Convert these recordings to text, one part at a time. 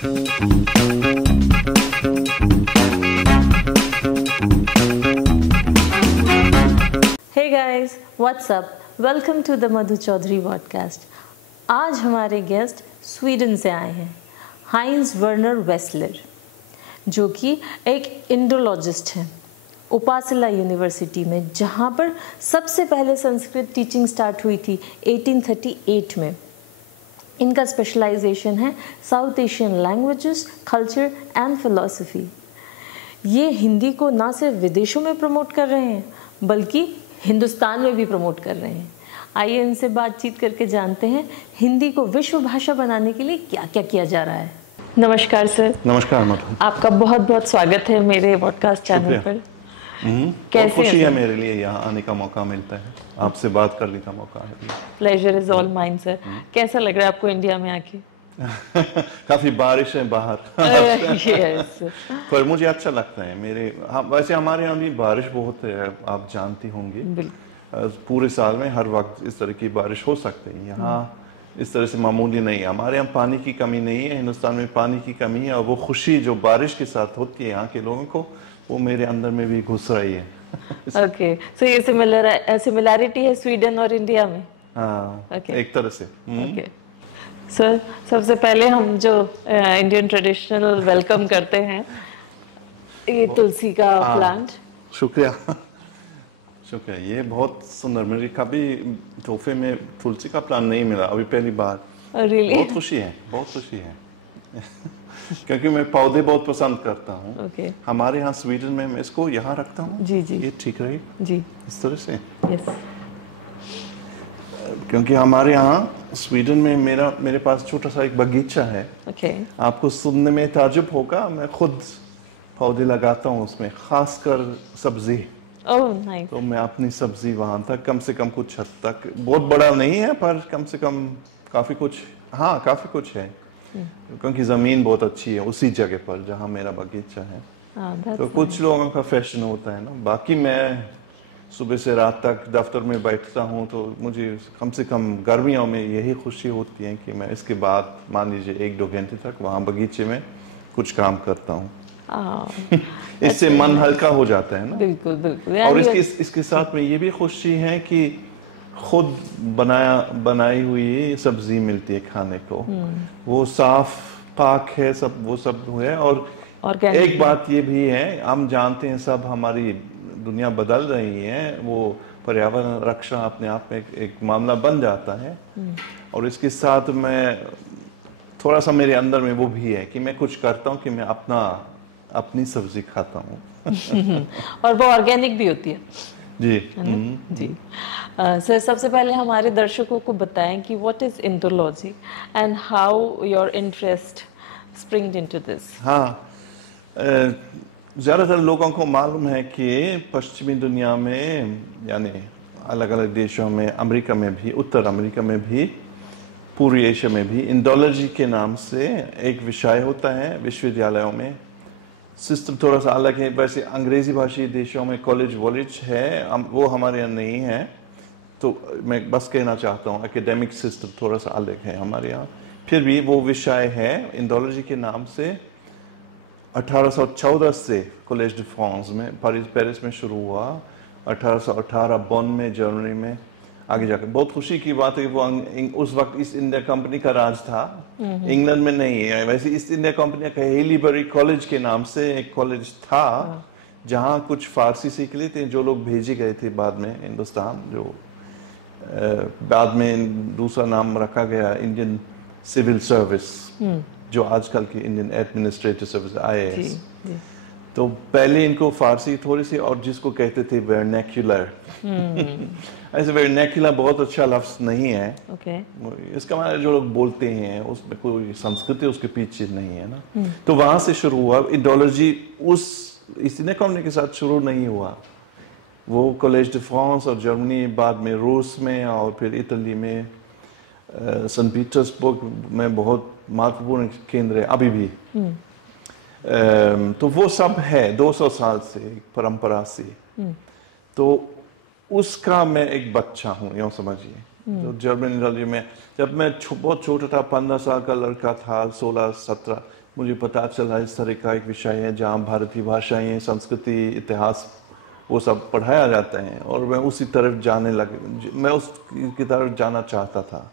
Hey guys, what's up? Welcome to the Madhu Chaudhary podcast. आज हमारे guest Sweden से आए हैं, हाइंस वर्नर वेस्लर, जो कि एक इंडोलॉजिस्ट हैं उपासला यूनिवर्सिटी में, जहाँ पर सबसे पहले संस्कृत टीचिंग स्टार्ट हुई थी 1838 में। इनका स्पेशलाइजेशन है south Asian languages, culture and philosophy. ये हिंदी को ना सिर्फ विदेशों में प्रमोट कर रहे हैं बल्कि हिंदुस्तान में भी प्रमोट कर रहे हैं। आइए इनसे बातचीत करके जानते हैं हिंदी को विश्व भाषा बनाने के लिए क्या क्या किया जा रहा है। नमस्कार सर। नमस्कार मधु। आपका बहुत बहुत स्वागत है मेरे पॉडकास्ट चैनल पर। कैसे खुशी है मेरे लिए यहाँ आने का मौका मिलता है, आपसे बात करने का मौका है। Pleasure is all mine sir. कैसा लग रहा है आपको इंडिया में आके? काफी बारिश है बाहर। yes. पर मुझे अच्छा लगता है। वैसे हमारे यहाँ भी बारिश बहुत है, आप जानती होंगी। पूरे साल में हर वक्त इस तरह की बारिश हो सकती है। यहाँ इस तरह से मामूली नहीं है। हमारे यहाँ पानी की कमी नहीं है, हिंदुस्तान में पानी की कमी है, और वो खुशी जो बारिश के साथ होती है यहाँ के लोगों को, वो मेरे अंदर में भी घुस रही है। ओके, सो ये सिमिलैरिटी है स्वीडन और इंडिया में। हाँ, एक तरह से। ओके सर, सबसे पहले हम जो इंडियन ट्रेडिशनल वेलकम करते हैं, ये तुलसी का प्लांट। शुक्रिया शुक्रिया, ये बहुत सुंदर। मुझे कभी तोहफे में तुलसी का प्लांट नहीं मिला, अभी पहली बार। really? बहुत खुशी है, बहुत खुशी है। क्योंकि मैं पौधे बहुत पसंद करता हूँ। हमारे यहाँ स्वीडन में मैं इसको यहाँ रखता हूँ। जी जी, ये ठीक रही जी, इस तरह से। yes. क्योंकि हमारे यहाँ स्वीडन में मेरे पास छोटा सा एक बगीचा है। आपको सुनने में ताजुब होगा, मैं खुद पौधे लगाता हूँ उसमें, खासकर सब्जी। nice. तो मैं अपनी सब्जी वहाँ तक, कम से कम कुछ हद तक, बहुत बड़ा नहीं है पर कम से कम काफी कुछ है। क्योंकि जमीन बहुत अच्छी है उसी जगह पर जहाँ मेरा बगीचा है। तो कुछ लोगों का फैशन होता है ना। बाकी मैं सुबह से रात तक दफ्तर में बैठता हूँ, तो मुझे कम से कम गर्मियों में यही खुशी होती है कि मैं इसके बाद मान लीजिए 1-2 घंटे तक वहाँ बगीचे में कुछ काम करता हूँ। इससे मन हल्का हो जाता है ना। बिल्कुल बिल्कुल। और इसके साथ में ये भी खुशी है कि खुद बनाई हुई सब्जी मिलती है खाने को। वो साफ पाक है, सब वो सब है। और एक बात ये भी है, हम जानते हैं सब, हमारी दुनिया बदल रही है, वो पर्यावरण रक्षा अपने आप में एक मामला बन जाता है। और इसके साथ में थोड़ा सा मेरे अंदर में वो भी है कि मैं कुछ करता हूँ कि मैं अपनी सब्जी खाता हूँ। और वो ऑर्गेनिक भी होती है। जी जी। सर, सबसे पहले हमारे दर्शकों को बताएं कि what is Indology and how your interest springed into this. हाँ, ज़्यादातर लोगों को मालूम है कि पश्चिमी दुनिया में, यानी अलग अलग देशों में, अमेरिका में भी, उत्तर अमेरिका में भी, पूर्वी एशिया में भी, इंडोलॉजी के नाम से एक विषय होता है विश्वविद्यालयों में। सिस्टम थोड़ा सा अलग है। वैसे अंग्रेजी भाषी देशों में कॉलेज वॉलेज है, वो हमारे यहाँ नहीं है। तो मैं बस कहना चाहता हूँ एकेडमिक सिस्टम थोड़ा सा अलग है हमारे यहाँ। फिर भी वो विषय है इंडोलॉजी के नाम से। 1814 से कॉलेज de France में, पेरिस में शुरू हुआ। 1818 बॉन में, जर्मनी में, आगे जाकर। बहुत खुशी की बात है कि वो उस वक्त ईस्ट इंडिया कंपनी का राज था, इंग्लैंड में नहीं है। वैसे ईस्ट इंडिया कंपनी का हेलीबरी कॉलेज के नाम से एक कॉलेज था, जहाँ कुछ फारसी सीख लिए थे जो लोग भेजे गए थे बाद में हिंदुस्तान। जो बाद में दूसरा नाम रखा गया इंडियन सिविल सर्विस, जो आजकल की इंडियन एडमिनिस्ट्रेटिव सर्विस, IAS। तो पहले इनको फारसी थोड़ी सी, और जिसको कहते थे वर्नैक्युलर। ऐसे वर्नैक्युलर बहुत अच्छा लफ्ज नहीं है। इसका मतलब जो लोग बोलते हैं, उसमें कोई संस्कृति उसके पीछे नहीं है ना। तो वहां से शुरू हुआ इंडोलॉजी। इसी कंपनी के साथ शुरू नहीं हुआ, वो कॉलेज de France और जर्मनी, बाद में रूस में, और फिर इटली में, सेंट पीटर्सबर्ग में बहुत महत्वपूर्ण केंद्र है अभी भी। तो वो सब है 200 साल से परंपरा से। तो उसका मैं एक बच्चा हूँ, यूँ समझिए। तो जर्मन इंडोलॉजी में जब मैं बहुत छोटा था, 15 साल का लड़का था, 16-17, मुझे पता चला इस तरह का एक विषय है जहाँ भारतीय भाषाएं, संस्कृति, इतिहास वो सब पढ़ाया जाता है, और मैं उसी तरफ जाने लगे, मैं उसकी तरफ जाना चाहता था।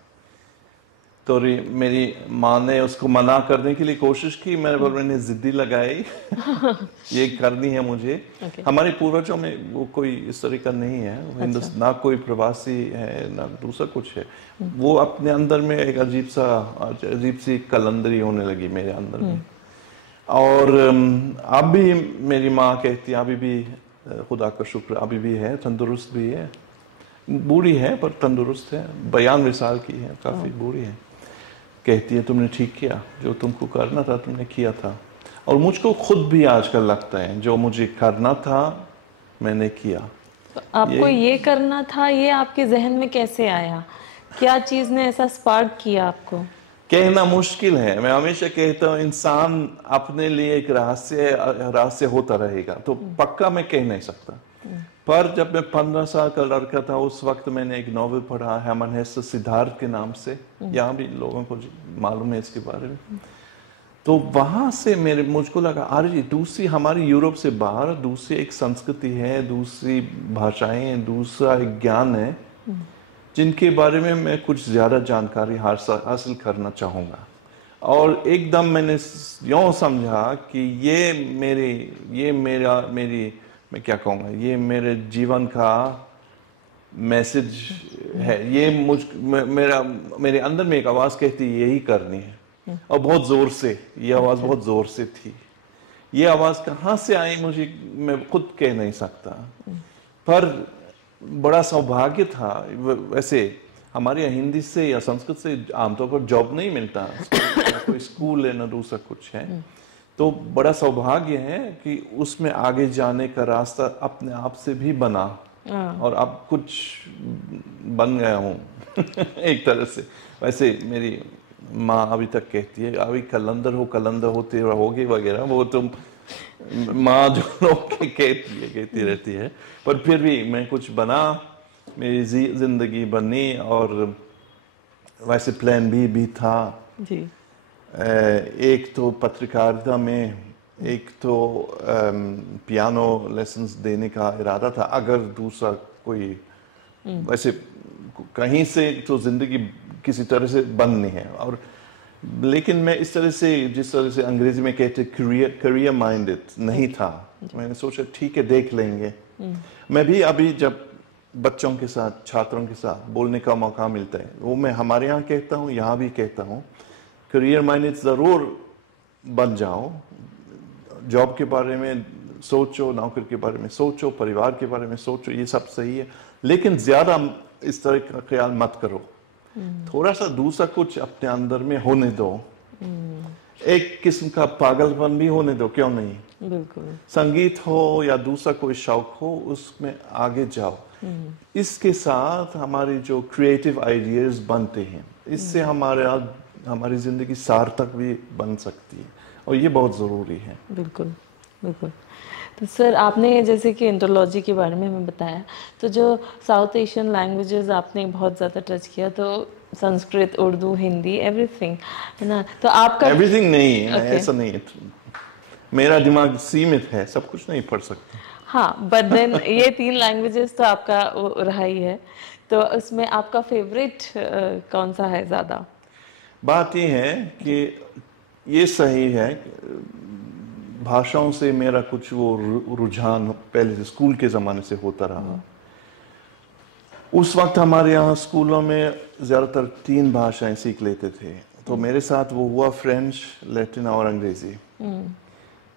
तो मेरी माँ ने उसको मना करने के लिए कोशिश की, मैंने जिद्दी लगाई ये करनी है मुझे। हमारे पूर्वजों में वो कोई इस तरह का नहीं है, हिंदुस्तान ना कोई प्रवासी है ना दूसरा कुछ है। वो अपने अंदर में एक अजीब सी कलंदरी होने लगी मेरे अंदर में। और अब भी मेरी माँ कहती है, अभी भी खुदा का शुक्र अभी भी है, तंदुरुस्त भी है, बूढ़ी है पर तंदुरुस्त है, 92 साल की है, काफी बूढ़ी है। कहती है तुमने ठीक किया, जो तुमको करना था तुमने किया था। और मुझको खुद भी आजकल लगता है जो मुझे करना था मैंने किया। तो आपको ये करना था, ये आपके जहन में कैसे आया? क्या चीज ने ऐसा स्पार्क किया आपको? कहना मुश्किल है। मैं हमेशा कहता हूँ इंसान अपने लिए एक रहस्य होता रहेगा, तो पक्का मैं कह नहीं सकता। पर जब मैं 15 साल का लड़का था उस वक्त मैंने एक नॉवेल पढ़ा, हेमन हेस्ट सिद्धार्थ के नाम से, यहाँ भी लोगों को मालूम है इसके बारे में। तो वहां से मुझको लगा अरे दूसरी हमारी यूरोप से बाहर दूसरी एक संस्कृति है, दूसरी भाषाएं, दूसरा एक ज्ञान है जिनके बारे में मैं कुछ ज्यादा जानकारी हासिल करना चाहूंगा। और एकदम मैंने यूं समझा कि मैं क्या कहूँगा, ये मेरे जीवन का मैसेज है। ये मेरे अंदर में एक आवाज़ कहती यही करनी है, और बहुत ज़ोर से, ये आवाज़ बहुत ज़ोर से थी। ये आवाज़ कहाँ से आई मैं खुद कह नहीं सकता, पर बड़ा सौभाग्य था। वैसे हमारे यहाँ हिंदी से या संस्कृत से आमतौर पर जॉब नहीं मिलता, ना कोई स्कूल है ना दूसरा कुछ है। तो बड़ा सौभाग्य है कि उसमें आगे जाने का रास्ता अपने आप से भी बना, और अब कुछ बन गया हूँ एक तरह से। वैसे मेरी माँ अभी तक कहती है अभी कलंदर होते रहोगे वगैरह, वो तो माँ जो लोग कहती रहती है, पर फिर भी मैं कुछ बना, मेरी जिंदगी बनी। और वैसे प्लान भी था जी। एक तो पत्रकारिता में, एक तो पियानो लेसन्स देने का इरादा था, अगर दूसरा कोई वैसे कहीं से तो जिंदगी किसी तरह से बननी है। और लेकिन मैं इस तरह से, जिस तरह से अंग्रेजी में कहते करियर माइंडेड नहीं था। मैंने सोचा ठीक है देख लेंगे। मैं भी अभी जब बच्चों के साथ, छात्रों के साथ बोलने का मौका मिलता है, वो मैं हमारे यहाँ कहता हूँ, यहाँ भी कहता हूँ, करियर माइंडेड जरूर बन जाओ। जॉब के बारे में सोचो, नौकरी के बारे में सोचो, परिवार के बारे में सोचो, ये सब सही है, लेकिन ज्यादा इस तरह का ख्याल मत करो। थोड़ा सा दूसरा कुछ अपने अंदर में होने दो, एक किस्म का पागलपन भी होने दो, क्यों नहीं। बिल्कुल। संगीत हो या दूसरा कोई शौक हो, उसमें आगे जाओ। इसके साथ हमारे जो क्रिएटिव आइडियाज बनते हैं, इससे हमारी जिंदगी सार्थक भी बन सकती है, और ये बहुत ज़रूरी है। बिल्कुल बिल्कुल। तो सर आपने जैसे कि एंथ्रोलॉजी के बारे में हमें बताया, तो जो साउथ एशियन लैंग्वेजेस आपने बहुत ज़्यादा टच किया, तो संस्कृत, उर्दू, हिंदी, एवरीथिंग है ना। तो आपका एवरीथिंग नहीं है, ऐसा नहीं है, मेरा दिमाग सीमित है, सब कुछ नहीं पढ़ सकता। हाँ, बट देन ये 3 लैंग्वेजेस तो आपका रहा ही है, तो उसमें आपका फेवरेट कौन सा है ज़्यादा? बात ये है कि ये सही है, भाषाओं से मेरा कुछ वो रुझान पहले से स्कूल के ज़माने से होता रहा। उस वक्त हमारे यहाँ स्कूलों में ज़्यादातर 3 भाषाएं सीख लेते थे, तो मेरे साथ वो हुआ फ्रेंच, लैटिन और अंग्रेज़ी।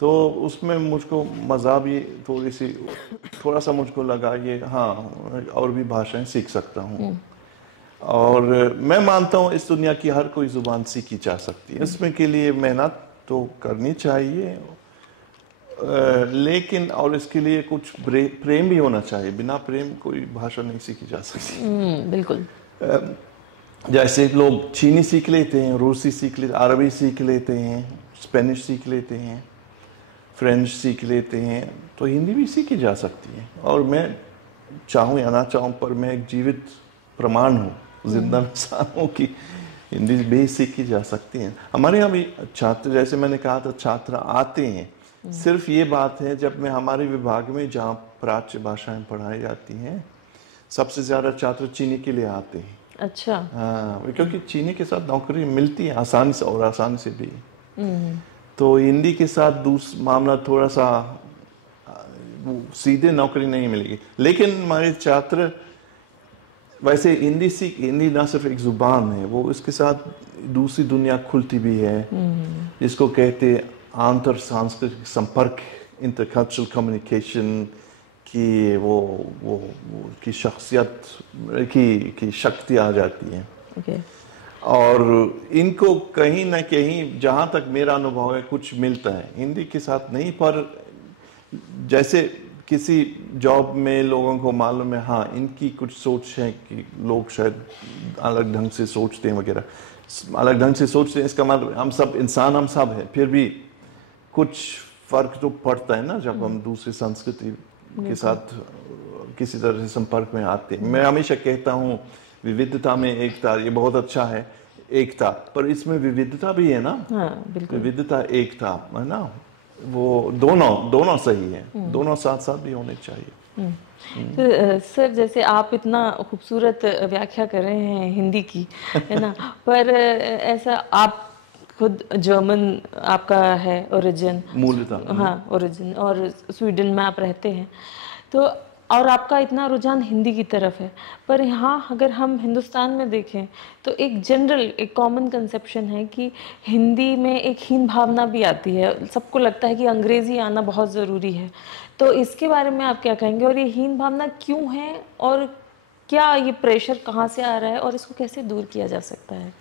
तो उसमें मुझको मज़ा भी थोड़ा सा मुझको लगा ये हाँ, और भी भाषाएं सीख सकता हूँ। और मैं मानता हूँ इस दुनिया की हर कोई ज़ुबान सीखी जा सकती है, इसमें के लिए मेहनत तो करनी चाहिए, लेकिन और इसके लिए कुछ प्रेम भी होना चाहिए। बिना प्रेम कोई भाषा नहीं सीखी जा सकती। बिल्कुल। जैसे लोग चीनी सीख लेते हैं, रूसी सीख लेते हैं, अरबी सीख लेते हैं, स्पेनिश सीख लेते हैं, फ्रेंच सीख लेते हैं, तो हिंदी भी सीखी जा सकती है। और मैं चाहूँ या ना चाहूँ, पर मैं एक जीवित प्रमाण हूँ, जिंदा इंसान हूँ कि हिंदी भी सीखी जा सकती है। हमारे यहाँ भी छात्र, जैसे मैंने कहा था, छात्र आते हैं। सिर्फ ये बात है, जब मैं हमारे विभाग में जहाँ प्राच्य भाषाएं पढ़ाई जाती हैं, सबसे ज़्यादा छात्र चीनी के लिए आते हैं। अच्छा। हाँ, क्योंकि चीनी के साथ नौकरी मिलती है आसानी से, और आसानी से भी। तो हिंदी के साथ मामला थोड़ा सा सीधे नौकरी नहीं मिलेगी। लेकिन हमारे छात्र वैसे हिंदी ना सिर्फ एक जुबान है, वो इसके साथ दूसरी दुनिया खुलती भी है, जिसको कहते हैं आंतर सांस्कृतिक संपर्क, इंटरकल्चरल कम्युनिकेशन की वो की शख्सियत की शक्ति आ जाती है। okay. और इनको कहीं ना कहीं, जहाँ तक मेरा अनुभव है, कुछ मिलता है हिंदी के साथ नहीं। पर जैसे किसी जॉब में लोगों को मालूम है, हाँ इनकी कुछ सोच है कि लोग शायद अलग ढंग से सोचते हैं वगैरह, अलग ढंग से सोचते हैं, इसका मतलब हम सब इंसान, हम सब हैं, फिर भी कुछ फर्क तो पड़ता है ना जब हम दूसरी संस्कृति के साथ किसी तरह से संपर्क में आते हैं। मैं हमेशा कहता हूँ विविधता में एकता, ये बहुत अच्छा है एकता, पर इसमें विविधता भी है ना। हाँ, बिल्कुल। विविधता एकता है ना, वो दोनों सही है, दोनों साथ साथ भी होने चाहिए। तो सर, जैसे आप इतना खूबसूरत व्याख्या कर रहे हैं हिंदी की, है ना, पर ऐसा आप खुद जर्मन आपका है ओरिजिन, मूलतः। हाँ ओरिजिन, और स्वीडन में आप रहते हैं, तो और आपका इतना रुझान हिंदी की तरफ है। पर यहाँ अगर हम हिंदुस्तान में देखें तो एक जनरल, एक कॉमन कंसेप्शन है कि हिंदी में एक हीन भावना भी आती है। सबको लगता है कि अंग्रेज़ी आना बहुत ज़रूरी है। तो इसके बारे में आप क्या कहेंगे, और ये हीन भावना क्यों है, और क्या ये प्रेशर कहाँ से आ रहा है, और इसको कैसे दूर किया जा सकता है?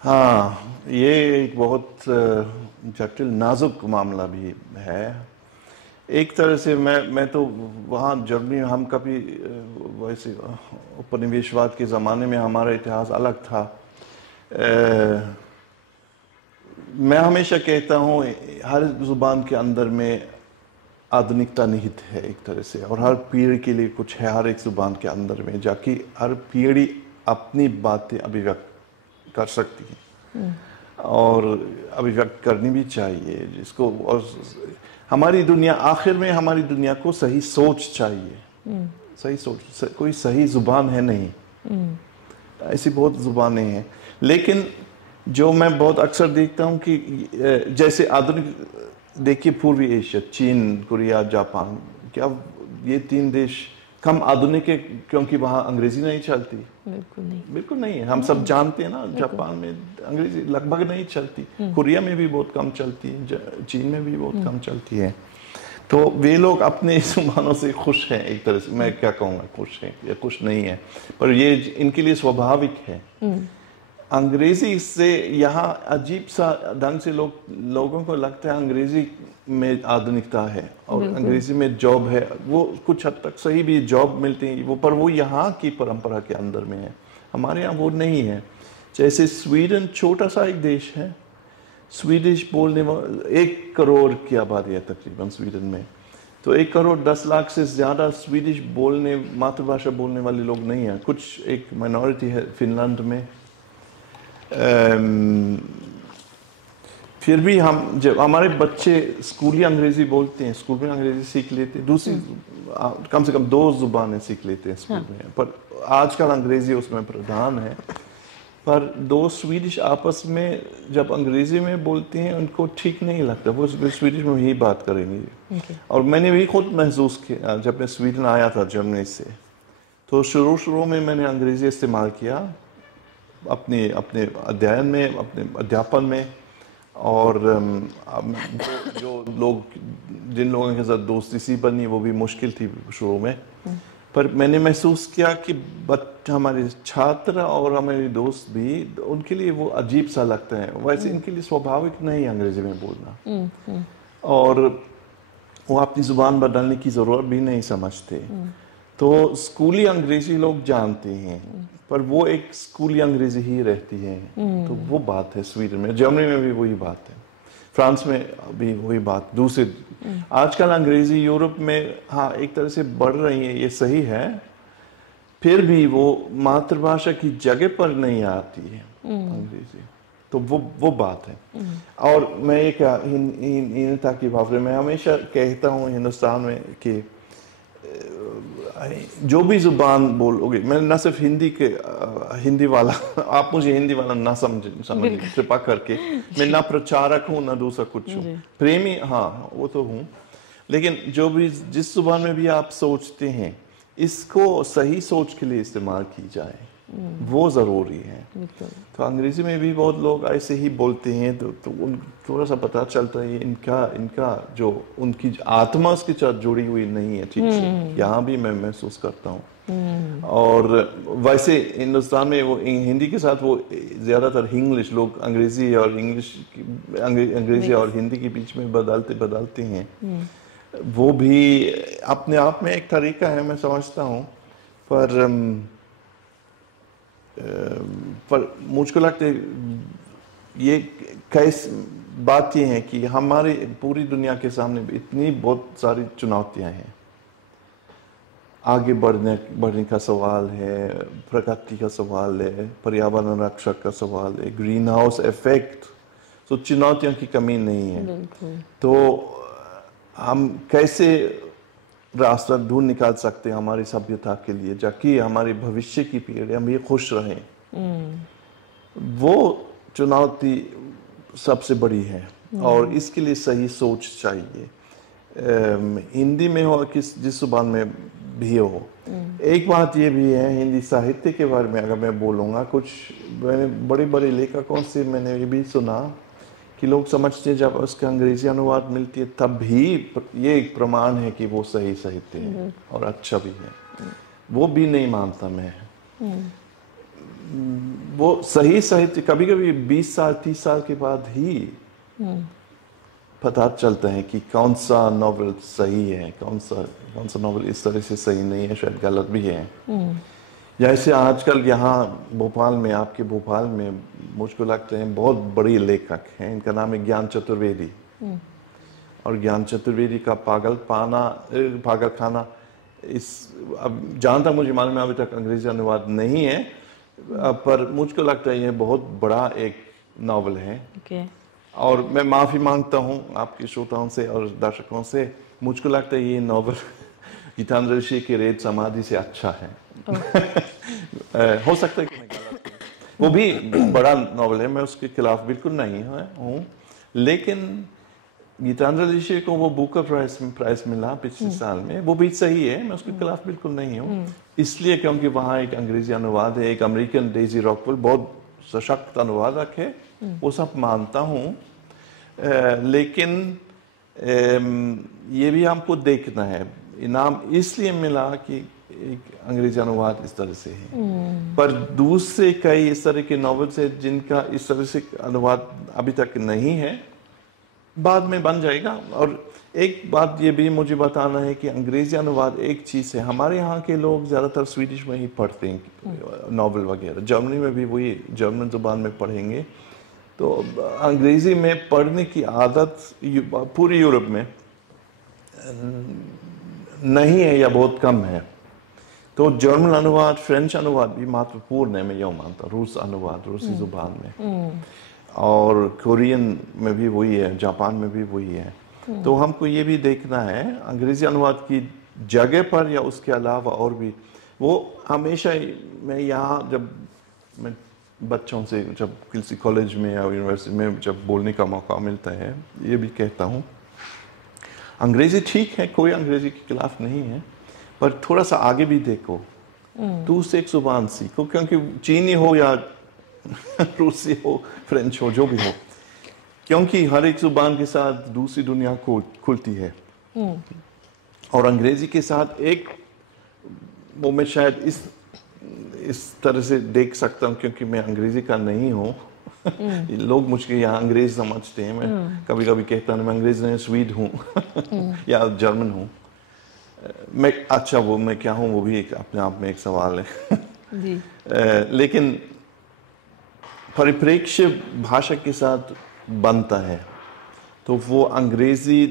हाँ, ये एक बहुत जटिल नाजुक मामला भी है। एक तरह से मैं तो वहाँ जर्मनी, हम कभी वैसे उपनिवेशवाद के ज़माने में हमारा इतिहास अलग था। मैं हमेशा कहता हूँ हर ज़ुबान के अंदर में आधुनिकता निहित है एक तरह से, और हर पीढ़ी के लिए कुछ है हर एक ज़ुबान के अंदर में, जाकि हर पीढ़ी अपनी बातें अभिव्यक्त कर सकती है और अभिव्यक्त करनी भी चाहिए जिसको। और हमारी दुनिया, आखिर में हमारी दुनिया को सही सोच चाहिए, सही सोच। कोई सही जुबान है नहीं, ऐसी बहुत जुबानें हैं। लेकिन जो मैं बहुत अक्सर देखता हूँ कि जैसे आधुनिक, देखिए पूर्वी एशिया, चीन, कोरिया, जापान, क्या ये 3 देश कम आधुनिक है क्योंकि वहाँ अंग्रेजी नहीं चलती? बिल्कुल नहीं है। हम सब जानते हैं ना, जापान में अंग्रेजी लगभग नहीं चलती, कोरिया में भी बहुत कम चलती है, चीन में भी बहुत कम चलती है। तो वे लोग अपने जुबानों से खुश हैं एक तरह से। मैं क्या कहूँगा, खुश हैं या खुश नहीं है, पर ये इनके लिए स्वाभाविक है। अंग्रेजी से यहाँ अजीब सा ढंग से लोगों को लगता है अंग्रेजी में आधुनिकता है और अंग्रेजी में जॉब है। वो कुछ हद तक सही भी, जॉब मिलती है वो, पर वो यहाँ की परंपरा के अंदर में है, हमारे यहाँ वो नहीं है। जैसे स्वीडन छोटा सा एक देश है, स्वीडिश बोलने वाले 1 करोड़ की आबादी है तकरीबन स्वीडन में, तो 1 करोड़ 10 लाख से ज़्यादा स्वीडिश बोलने, मातृभाषा बोलने वाले लोग नहीं हैं। कुछ एक माइनॉरिटी है फिनलैंड में। फिर भी हम, जब हमारे बच्चे स्कूली अंग्रेजी बोलते हैं, स्कूल में अंग्रेजी सीख लेते हैं, दूसरी कम से कम 2 जुबानें सीख लेते हैं स्कूल में, पर आजकल अंग्रेजी उसमें प्रधान है। पर 2 स्वीडिश आपस में जब अंग्रेजी में बोलते हैं उनको ठीक नहीं लगता, वो स्वीडिश में ही बात करेंगे। और मैंने भी खुद महसूस किया जब मैं स्वीडन आया था जर्मनी से, तो शुरू में मैंने अंग्रेजी इस्तेमाल किया अपने अध्ययन में, अपने अध्यापन में। और जो लोग, जिन लोगों के साथ दोस्ती सी बनी वो भी मुश्किल थी शुरू में, पर मैंने महसूस किया कि हमारे छात्र और हमारे दोस्त भी, उनके लिए वो अजीब सा लगता है। वैसे इनके लिए स्वाभाविक नहीं अंग्रेजी में बोलना, और वो अपनी जुबान बदलने की ज़रूरत भी नहीं समझते। तो स्कूली अंग्रेजी लोग जानते हैं, पर वो एक स्कूली अंग्रेजी ही रहती है। तो वो बात है स्वीडन में, जर्मनी में भी वही बात है, फ्रांस में भी वही बात। दूसरे आजकल अंग्रेजी यूरोप में हाँ एक तरह से बढ़ रही है, ये सही है, फिर भी वो मातृभाषा की जगह पर नहीं आती है। अंग्रेजी। तो वो बात है। और मैं एक हीनता की भावना, मैं हमेशा कहता हूँ हिंदुस्तान में कि जो भी जुबान बोलोगे, मैं ना सिर्फ हिंदी वाला आप मुझे हिंदी वाला ना समझिए कृपा करके, मैं ना प्रचारक हूँ ना दूसरा कुछ हूँ, प्रेमी हाँ वो तो हूँ, लेकिन जो भी जिस जुबान में भी आप सोचते हैं इसको सही सोच के लिए इस्तेमाल की जाए, वो ज़रूरी है। तो अंग्रेजी में भी बहुत लोग ऐसे ही बोलते हैं, तो उन थोड़ा सा पता चलता है इनका जो उनकी आत्मा उसके साथ जुड़ी हुई नहीं है ठीक से, यहाँ भी मैं महसूस करता हूँ। और वैसे हिंदुस्तान में वो हिंदी के साथ वो ज़्यादातर इंग्लिश लोग अंग्रेजी और हिंदी के बीच में बदलते हैं। वो भी अपने आप में एक तरीका है, मैं समझता हूँ, पर मुझको लगता है ये बात ये है कि हमारी पूरी दुनिया के सामने इतनी बहुत सारी चुनौतियां हैं। आगे बढ़ने का सवाल है, प्रकृति का सवाल है, पर्यावरण रक्षा का सवाल है, ग्रीन हाउस इफेक्ट, तो चुनौतियों की कमी नहीं है। तो हम कैसे रास्ता ढूंढ निकाल सकते हैं हमारी सभ्यता के लिए, जाकि हमारी भविष्य की पीढ़ी हम ये खुश रहें, वो चुनौती सबसे बड़ी है। और इसके लिए सही सोच चाहिए, हिंदी में हो जिस जुबान में भी हो। एक बात ये भी है, हिंदी साहित्य के बारे में अगर मैं बोलूँगा, कुछ मैंने बड़े बड़े लेखकों से मैंने ये भी सुना कि लोग समझते हैं जब उसका अंग्रेजी अनुवाद मिलती है तब भी ये एक प्रमाण है कि वो सही साहित्य है और अच्छा भी है। वो भी नहीं मानता मैं। वो सही साहित्य कभी कभी 20 साल 30 साल के बाद ही पता चलता है कि कौन सा नॉवल सही है, कौन सा नॉवल इस तरह से सही नहीं है, शायद गलत भी है। जैसे आजकल यहाँ भोपाल में, आपके भोपाल में मुझको लगता है बहुत बड़ी लेखक हैं, इनका नाम है ज्ञान चतुर्वेदी। और ज्ञान चतुर्वेदी का पागलखाना अब जहाँ तक मुझे मालूम है अभी तक अंग्रेजी अनुवाद नहीं है, पर मुझको लगता है ये बहुत बड़ा एक नावल है। और मैं माफ़ी मांगता हूँ आपके श्रोताओं से और दर्शकों से, मुझको लगता है ये नावल गीतांजलि ऋषि के रेत समाधि से अच्छा है। हो सकता है कि मैं गलत हूँ, वो भी बड़ा नावल है, मैं उसके खिलाफ बिल्कुल नहीं हूँ, लेकिन गीतांजलि ऋषि को वो बुकर प्राइज मिला पिछले साल में, वो भी सही है, मैं उसके खिलाफ बिल्कुल नहीं हूँ। इसलिए क्योंकि वहाँ एक अंग्रेजी अनुवाद है, एक अमेरिकन डेजी रॉकवेल बहुत सशक्त अनुवादक है, वो सब मानता हूँ। लेकिन ये भी हमको देखना है, इनाम इसलिए मिला कि एक अंग्रेजी अनुवाद इस तरह से है, पर दूसरे कई इस तरह के नॉवेल्स है जिनका इस तरह से अनुवाद अभी तक नहीं है, बाद में बन जाएगा। और एक बात ये भी मुझे बताना है कि अंग्रेजी अनुवाद एक चीज़ है, हमारे यहाँ के लोग ज़्यादातर स्वीडिश में ही पढ़ते हैं नॉवेल वगैरह, जर्मनी में भी वही जर्मन ज़ुबान में पढ़ेंगे। तो अंग्रेज़ी में पढ़ने की आदत पूरी यूरोप में नहीं है या बहुत कम है। तो जर्मन अनुवाद, फ्रेंच अनुवाद भी महत्वपूर्ण है, मैं यूँ मानता हूँ, रूस अनुवाद रूसी ज़ुबान में, और कोरियन में भी वही है, जापान में भी वही है। तो हमको ये भी देखना है अंग्रेजी अनुवाद की जगह पर या उसके अलावा और भी। वो हमेशा मैं यहाँ जब मैं बच्चों से जब किसी कॉलेज में या यूनिवर्सिटी में जब बोलने का मौका मिलता है, ये भी कहता हूँ अंग्रेजी ठीक है, कोई अंग्रेजी के खिलाफ नहीं है, पर थोड़ा सा आगे भी देखो, दूसरे एक जुबान सीखो, क्योंकि चीनी हो या रूसी हो, फ्रेंच हो, जो भी हो, क्योंकि हर एक जुबान के साथ दूसरी दुनिया खुलती है। और अंग्रेजी के साथ एक वो मैं शायद इस तरह से देख सकता हूँ, क्योंकि मैं अंग्रेजी का नहीं हूँ। लोग मुझे यहाँ अंग्रेज समझते हैं, मैं कभी कभी कहता हूँ मैं अंग्रेज नहीं, स्वीड हूँ या जर्मन हूँ। मैं अच्छा वो मैं क्या हूँ वो भी एक अपने आप में एक सवाल है जी। लेकिन परिप्रेक्ष्य भाषा के साथ बनता है। तो वो अंग्रेज़ी,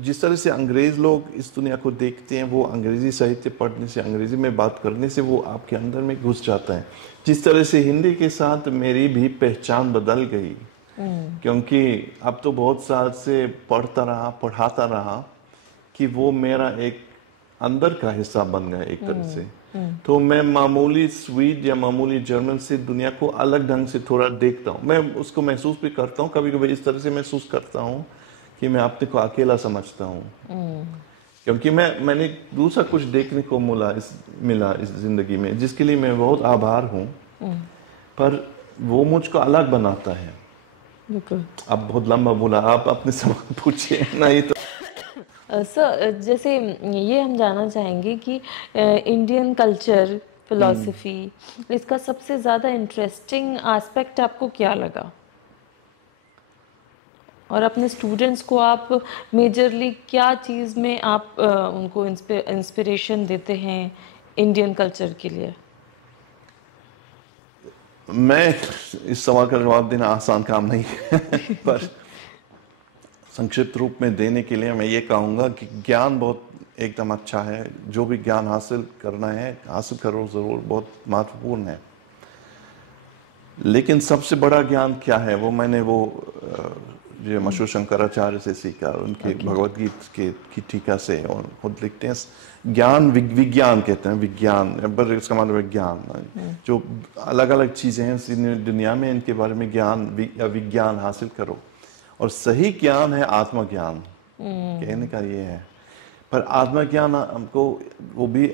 जिस तरह से अंग्रेज़ लोग इस दुनिया को देखते हैं, वो अंग्रेज़ी साहित्य पढ़ने से, अंग्रेज़ी में बात करने से वो आपके अंदर में घुस जाता है। जिस तरह से हिंदी के साथ मेरी भी पहचान बदल गई, क्योंकि अब तो बहुत साल से पढ़ता रहा, पढ़ाता रहा, कि वो मेरा एक अंदर का हिस्सा बन गया एक तरह से। तो मैं मामूली स्वीड या मामूली जर्मन से दुनिया को अलग ढंग से थोड़ा देखता हूँ। मैं उसको महसूस भी करता हूँ, कभी कभी इस तरह से महसूस करता हूँ कि मैं अपने को अकेला समझता हूँ, क्योंकि मैंने दूसरा कुछ देखने को मिला इस जिंदगी में, जिसके लिए मैं बहुत आभार हूँ, पर वो मुझको अलग बनाता है। बिल्कुल। अब बहुत लंबा बोला, आप अपने सवाल पूछिए। नहीं तो सर, जैसे ये हम जानना चाहेंगे कि इंडियन कल्चर, फिलॉसफी, इसका सबसे ज़्यादा इंटरेस्टिंग एस्पेक्ट आपको क्या लगा? और अपने स्टूडेंट्स को आप मेजरली क्या चीज़ में आप उनको इंस्पिरेशन देते हैं इंडियन कल्चर के लिए? मैं इस सवाल का जवाब देना आसान काम नहीं है पर संक्षिप्त रूप में देने के लिए मैं ये कहूँगा कि ज्ञान बहुत एकदम अच्छा है। जो भी ज्ञान हासिल करना है, हासिल करो ज़रूर, बहुत महत्वपूर्ण है। लेकिन सबसे बड़ा ज्ञान क्या है, वो मैंने जो मशहूर शंकराचार्य से सीखा, उनके भगवत गीता की टीका से। और खुद लिखते हैं ज्ञान विज्ञान कहते हैं, विज्ञान, पर इसका मतलब है ज्ञान। जो अलग अलग चीज़ें हैं इस दुनिया में, इनके बारे में ज्ञान या विज्ञान हासिल करो। और सही ज्ञान है आत्मज्ञान, कहने का ये है। पर आत्मज्ञान हमको वो भी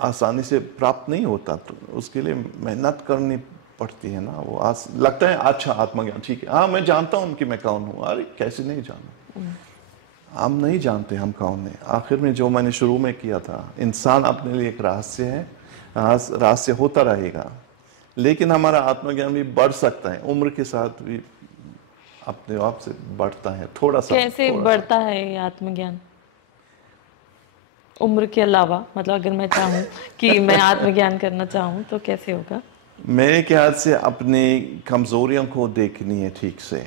आसानी से प्राप्त नहीं होता, तो उसके लिए मेहनत करनी पड़ती है ना। वो लगता है अच्छा आत्मज्ञान ठीक है, हाँ मैं जानता हूँ कि मैं कौन हूँ। अरे कैसे नहीं जाना, हम नहीं जानते हम कौन है। आखिर में जो मैंने शुरू में किया था, इंसान अपने लिए एक रहस्य है, रहस्य होता रहेगा, लेकिन हमारा आत्मज्ञान भी बढ़ सकता है, उम्र के साथ भी अपने आप से बढ़ता है थोड़ा सा। कैसे बढ़ता है ये आत्मज्ञान उम्र के अलावा? मतलब अगर मैं चाहूँ कि मैं आत्मज्ञान करना चाहूँ तो कैसे होगा? मेरे ख्याल से अपनी कमजोरियों को देखनी है ठीक से।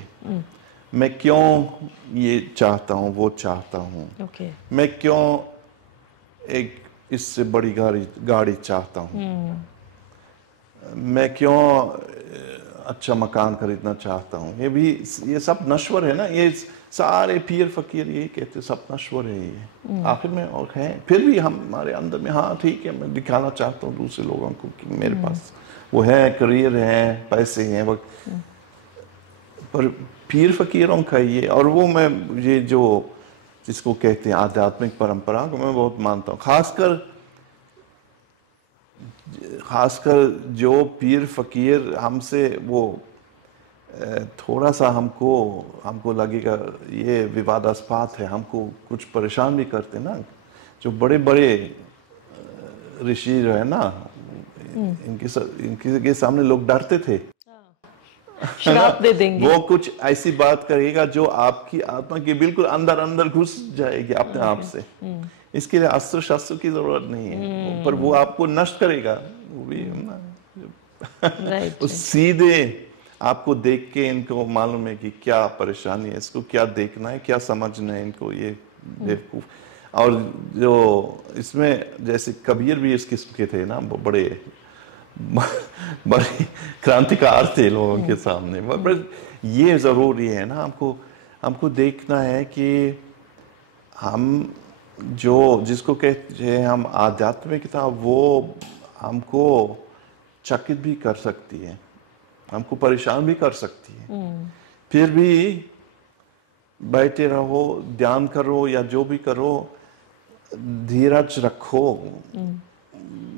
मैं क्यों ये चाहता हूँ, वो चाहता हूँ, मैं क्यों एक इससे बड़ी गाड़ी चाहता हूँ, मैं क्यों अच्छा मकान खरीदना चाहता हूँ। ये सब नश्वर है ना। ये सारे पीर फकीर यही कहते, सब नश्वर है ये आखिर में। और है फिर भी हमारे अंदर में, हाँ ठीक है, मैं दिखाना चाहता हूँ दूसरे लोगों को कि मेरे पास वो है, करियर है, पैसे हैं, वक्त। पर पीर फकीरों का ये, और वो मैं ये जो जिसको कहते हैं आध्यात्मिक परंपरा को मैं बहुत मानता हूँ। खासकर जो पीर फकीर हमसे वो थोड़ा सा हमको लगेगा ये विवादास्पद है, हमको कुछ परेशान भी करते ना। जो बड़े बड़े ऋषि जो है ना, इनके सामने लोग डरते थे, श्राप दे देंगे। वो कुछ ऐसी बात करेगा जो आपकी आत्मा के बिल्कुल अंदर अंदर घुस जाएगी अपने आप से। इसके लिए अस्त्र शस्त्र की जरूरत नहीं है, पर वो आपको नष्ट करेगा। वो भी सीधे आपको देख के इनको मालूम है कि क्या परेशानी है, इसको क्या देखना है, क्या समझना है इनको, ये बेवकूफ। और जो इसमें जैसे कबीर भी इस किस्म के थे ना, बड़े क्रांतिकार थे लोगों के सामने। ये जरूरी है ना, हमको देखना है कि हम जिसको कहते हैं हम आध्यात्मिकता, वो हमको चकित भी कर सकती है, हमको परेशान भी कर सकती है। फिर भी बैठे रहो, ध्यान करो या जो भी करो, धीरज रखो।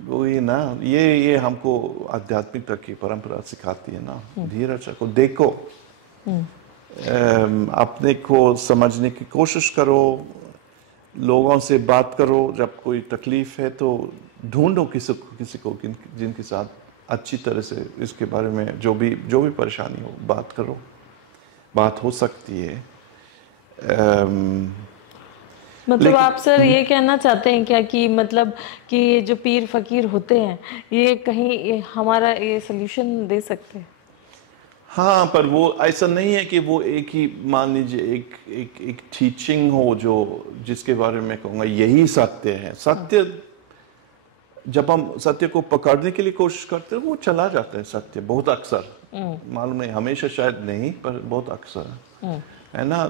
वही ना, ये हमको आध्यात्मिकता की परंपरा सिखाती है ना। धीरज रखो, देखो, अपने को समझने की कोशिश करो, लोगों से बात करो। जब कोई तकलीफ है तो ढूंढो किसी को जिनके साथ अच्छी तरह से इसके बारे में जो भी परेशानी हो, बात करो, बात हो सकती है। मतलब आप सर ये कहना चाहते हैं क्या कि मतलब कि जो पीर फकीर होते हैं, ये कहीं हमारा ये सल्यूशन दे सकते हैं? हाँ, पर वो ऐसा नहीं है कि वो एक ही, मान लीजिए एक टीचिंग हो जो जिसके बारे में कहूँगा यही सत्य है। सत्य, जब हम सत्य को पकड़ने के लिए कोशिश करते हैं वो चला जाता है सत्य, बहुत अक्सर, मालूम नहीं हमेशा शायद नहीं, पर बहुत अक्सर है ना।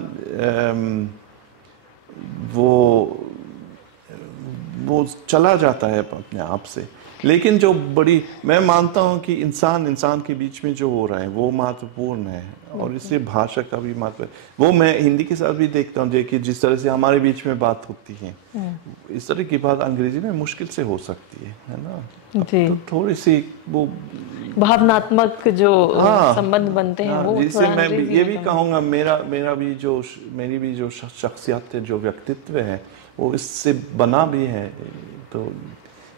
वो चला जाता है अपने आप से। लेकिन जो बड़ी, मैं मानता हूँ कि इंसान के बीच में जो हो रहा है वो महत्वपूर्ण है, और इसलिए भाषा का भी महत्व है। वो मैं हिंदी के साथ भी देखता हूँ, देखिए जिस तरह से हमारे बीच में बात होती है, इस तरह की बात अंग्रेजी में मुश्किल से हो सकती है ना। तो थोड़ी सी वो भावनात्मक जो संबंध बनते हैं वो जिससे मैं ये भी कहूँगा, मेरी भी जो शख्सियत है, जो व्यक्तित्व है, वो इससे बना भी है। तो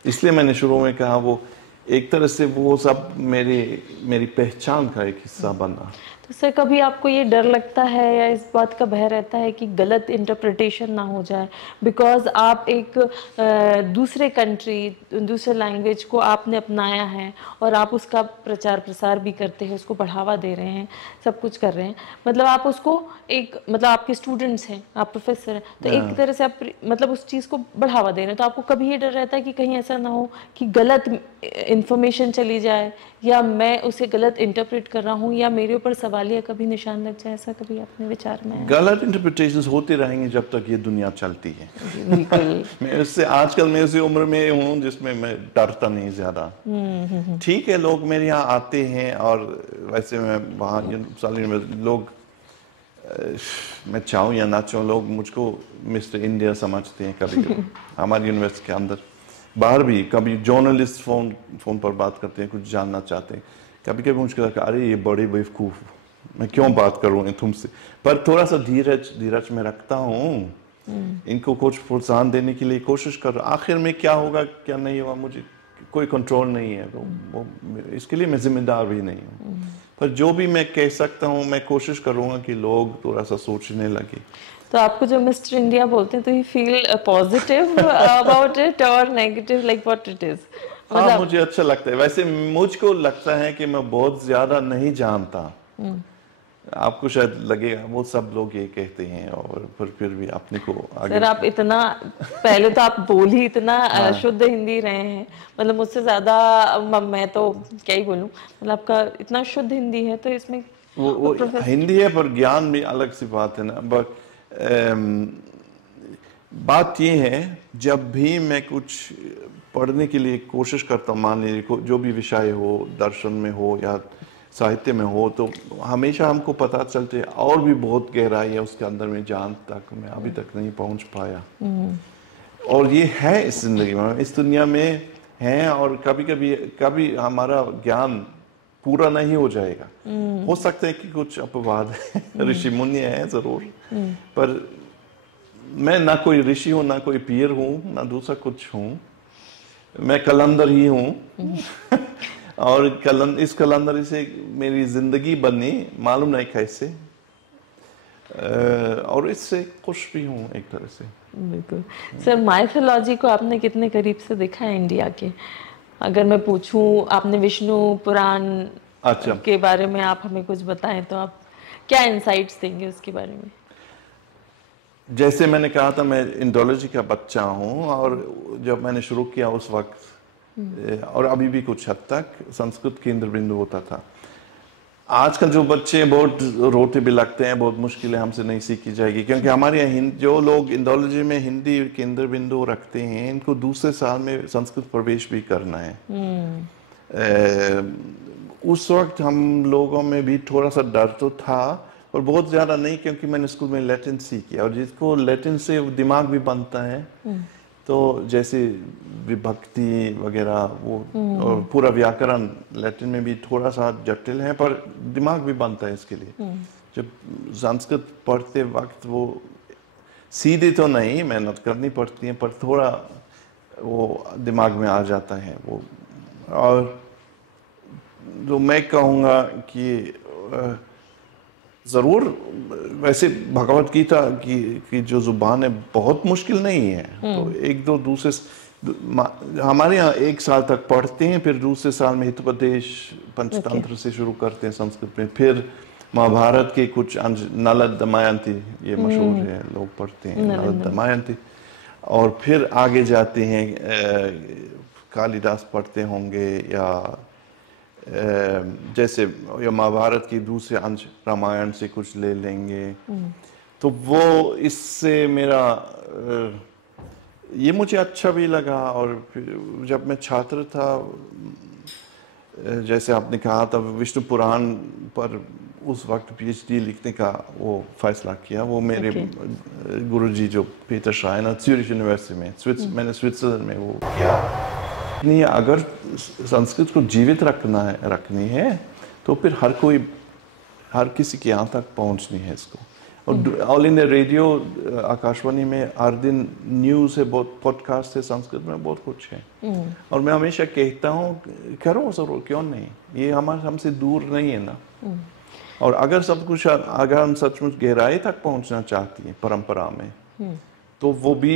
इसलिए मैंने शुरू में कहा वो एक तरह से वो सब मेरी पहचान का एक हिस्सा बना। तो सर, कभी आपको ये डर लगता है या इस बात का भय रहता है कि गलत इंटरप्रिटेशन ना हो जाए, बिकॉज आप एक दूसरे कंट्री, दूसरे लैंग्वेज को आपने अपनाया है और आप उसका प्रचार प्रसार भी करते हैं, उसको बढ़ावा दे रहे हैं, सब कुछ कर रहे हैं, मतलब आप उसको एक, मतलब आपके स्टूडेंट्स हैं, आप प्रोफेसर हैं, तो एक तरह से आप मतलब उस चीज़ को बढ़ावा दे रहे हैं, तो आपको कभी ये डर रहता है कि कहीं ऐसा ना हो कि गलत इंफॉर्मेशन चली जाए, या मैं उसे गलत इंटरप्रेट कर रहा हूँ, या मेरे ऊपर सवालिया कभी निशान लग जाए, ऐसा कभी अपने विचार में है? गलत इंटरप्रिटेशंस होते रहेंगे जब तक ये दुनिया चलती है। बिल्कुल। आजकल मैं उसी उम्र में हूँ जिसमें मैं डरता नहीं ज्यादा। ठीक है, लोग मेरे यहाँ आते हैं, और वैसे मैं वहाँ लोग, मैं चाहूँ या ना चाहूँ, लोग मुझको मिस्टर इंडिया समझते हैं कभी कभी हमारी यूनिवर्सिटी के अंदर, बाहर भी। कभी जर्नलिस्ट फोन पर बात करते हैं, कुछ जानना चाहते हैं, कभी कभी मुझको लगता है अरे ये बड़े बेवकूफ़, मैं क्यों बात करूँ तुमसे। पर थोड़ा सा धीरज में रखता हूँ, इनको कुछ प्रोत्साहन देने के लिए कोशिश कर रहा हूँ। आखिर में क्या होगा क्या नहीं होगा मुझे कोई कंट्रोल नहीं है, वो इसके लिए मैं जिम्मेदार भी नहीं हूँ। पर जो भी मैं कह सकता हूँ मैं कोशिश करूँगा कि लोग थोड़ा सा सोचने लगे। तो आपको जो मिस्टर इंडिया बोलते हैं, तो you feel positive about it और negative, like what it is? हाँ, मुझे अच्छा लगता है। वैसे मुझको लगता है कि मैं बहुत ज्यादा नहीं जानता। आपको शायद लगेगा वो सब लोग ये कहते हैं, और फिर भी अपने को आगे। सर, आप इतना पहले तो आप बोल ही इतना शुद्ध हिंदी रहे हैं, मतलब मुझसे ज्यादा मैं तो क्या ही बोलूं, मतलब आपका इतना शुद्ध हिंदी है, तो इसमें वो हिंदी है, पर ज्ञान भी अलग सी बात है ना। बट बात ये है, जब भी मैं कुछ पढ़ने के लिए कोशिश करता हूँ, मान लीजिए जो भी विषय हो, दर्शन में हो या साहित्य में हो, तो हमेशा हमको पता चलते है और भी बहुत गहराई है उसके अंदर में, जान तक मैं अभी तक नहीं पहुंच पाया। और ये है इस जिंदगी में, इस दुनिया में है, और कभी हमारा ज्ञान पूरा नहीं हो जाएगा। हो सकता है कि कुछ अपवाद है, ऋषि मुनि है जरूर, पर मैं ना कोई ऋषि हूँ, ना कोई पीर हूँ, ना दूसरा कुछ हूँ। मैं कलंदर ही हूँ और इस कलंदरी से मेरी जिंदगी बनी, मालूम नहीं कैसे, और इससे खुश भी हूँ एक तरह से। बिल्कुल। सर, माइथोलॉजी को आपने कितने करीब से देखा है इंडिया के? अगर मैं पूछूं, आपने विष्णु पुराण के बारे में आप हमें कुछ बताएं, तो आप क्या इंसाइट्स देंगे उसके बारे में? जैसे मैंने कहा था, मैं इंडोलॉजी का बच्चा हूँ, और जब मैंने शुरू किया उस वक्त, और अभी भी कुछ हद तक संस्कृत केंद्र बिंदु होता था। आजकल जो बच्चे बहुत रोते भी लगते हैं, बहुत मुश्किल है, हमसे नहीं सीखी जाएगी, क्योंकि हमारे यहाँ जो लोग इंडोलॉजी में हिंदी केंद्र बिंदु रखते हैं, इनको दूसरे साल में संस्कृत प्रवेश भी करना है। उस वक्त हम लोगों में भी थोड़ा सा डर तो था, और बहुत ज़्यादा नहीं, क्योंकि मैंने स्कूल में लैटिन सीखी, और जिसको लैटिन से दिमाग भी बनता है, तो जैसे विभक्ति वगैरह वो और पूरा व्याकरण लैटिन में भी थोड़ा सा जटिल है, पर दिमाग भी बनता है इसके लिए। जब संस्कृत पढ़ते वक्त वो सीधे तो नहीं मेहनत करनी पड़ती है, पर थोड़ा वो दिमाग में आ जाता है वो। और जो मैं कहूँगा कि ज़रूर, वैसे भगवत गीता की जो जुबान है बहुत मुश्किल नहीं है, तो एक दो दूसरे हमारे यहाँ 1 साल तक पढ़ते हैं, फिर दूसरे साल में हितोपदेश पंचतंत्र से शुरू करते हैं संस्कृत में, फिर महाभारत के कुछ अंश, नल दमयंती ये मशहूर है, लोग पढ़ते हैं नल दमयंती, और फिर आगे जाते हैं कालिदास पढ़ते होंगे, या जैसे या महाभारत की दूसरे अंश रामायण से कुछ ले लेंगे। तो वो इससे मेरा ये मुझे अच्छा भी लगा। और फिर जब मैं छात्र था, जैसे आपने कहा था, विष्णु पुराण पर उस वक्त पीएचडी लिखने का वो फैसला किया। वो मेरे गुरुजी जो पीटर श्राइनर ज्यूरिख यूनिवर्सिटी में, मैंने स्विट्जरलैंड में वो किया। नहीं, अगर संस्कृत को जीवित रखनी है तो फिर हर किसी के यहाँ तक पहुँचनी है इसको। और ऑल इंडिया रेडियो, आकाशवाणी में हर दिन न्यूज़ है, बहुत पॉडकास्ट है संस्कृत में, बहुत कुछ है। और मैं हमेशा कहता हूँ करो ज़रूर, क्यों नहीं, ये हमसे दूर नहीं है ना। और अगर हम सचमुच गहराई तक पहुँचना चाहती हैं परंपरा में, तो वो भी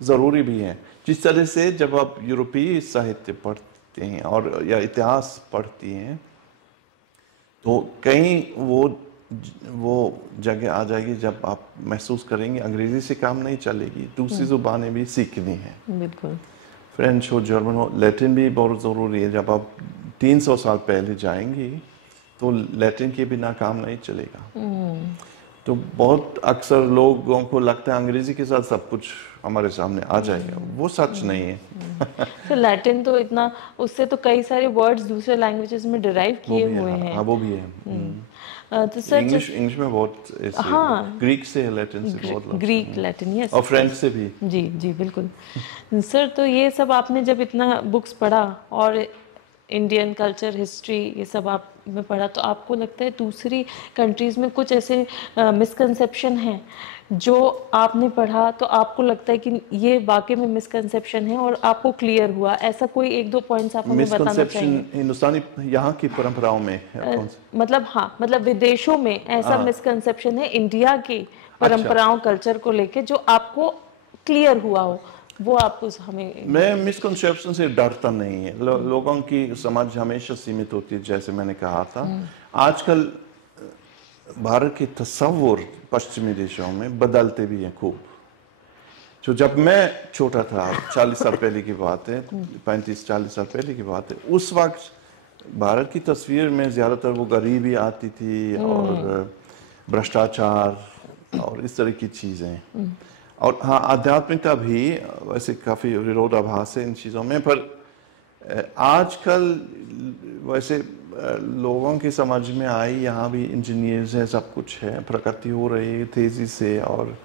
ज़रूरी भी है। जिस तरह से जब आप यूरोपीय साहित्य पढ़ते हैं और या इतिहास पढ़ती हैं, तो कहीं वो जगह आ जाएगी जब आप महसूस करेंगे अंग्रेजी से काम नहीं चलेगी, दूसरी जुबानें भी सीखनी है। बिल्कुल। फ्रेंच हो, जर्मन हो, लैटिन भी बहुत ज़रूरी है। जब आप 300 साल पहले जाएंगी तो लैटिन के बिना काम नहीं चलेगा। तो बहुत अक्सर लोगों को लगता है अंग्रेजी के साथ सब कुछ हमारे सामने आ जाएगा, वो सच नहीं है। तो लैटिन तो इतना, उससे तो कई सारे वर्ड्स दूसरे लैंग्वेजेस में डिराइव किए हुए हैं। हाँ, वो भी है। तो सर इंग्लिश में बहुत ऐसे, हाँ, ग्रीक से, लैटिन से बहुत, ग्रीक, लैटिन, यस, और फ्रेंच से भी। जी जी बिल्कुल। सर, तो ये सब आपने जब इतना बुक्स पढ़ा और इंडियन कल्चर, हिस्ट्री, ये सब आप में पढ़ा, तो आपको लगता है दूसरी कंट्रीज़ में कुछ ऐसे मिसकंसेप्शन हैं जो आपने पढ़ा तो आपको लगता है कि ये वाकई में मिसकंसेप्शन है और आपको क्लियर हुआ? ऐसा कोई 1-2 पॉइंट्स आप हमें बताना चाहिए? हिंदुस्तानी यहाँ की परंपराओं में मतलब, हाँ, मतलब विदेशों में ऐसा मिसकंसेप्शन है इंडिया की परंपराओं, कल्चर को लेके जो आपको क्लियर हुआ हो, वो आप उस हमें। मैं मिसकंसेप्शन से डरता नहीं है। लोगों की समझ हमेशा सीमित होती है, जैसे मैंने कहा था। आजकल भारत के तस्वुर पश्चिमी देशों में बदलते भी हैं खूब। जो जब मैं छोटा था, 40 साल पहले की बात है, 35-40 साल पहले की बात है, उस वक्त भारत की तस्वीर में ज़्यादातर वो गरीबी आती थी और भ्रष्टाचार और इस तरह की चीज़ें। और हाँ, आध्यात्मिकता भी वैसे काफ़ी विरोधाभास है इन चीज़ों में, पर आजकल वैसे लोगों की समझ में आई, यहाँ भी इंजीनियर्स हैं, सब कुछ है, प्रगति हो रही है तेज़ी से, और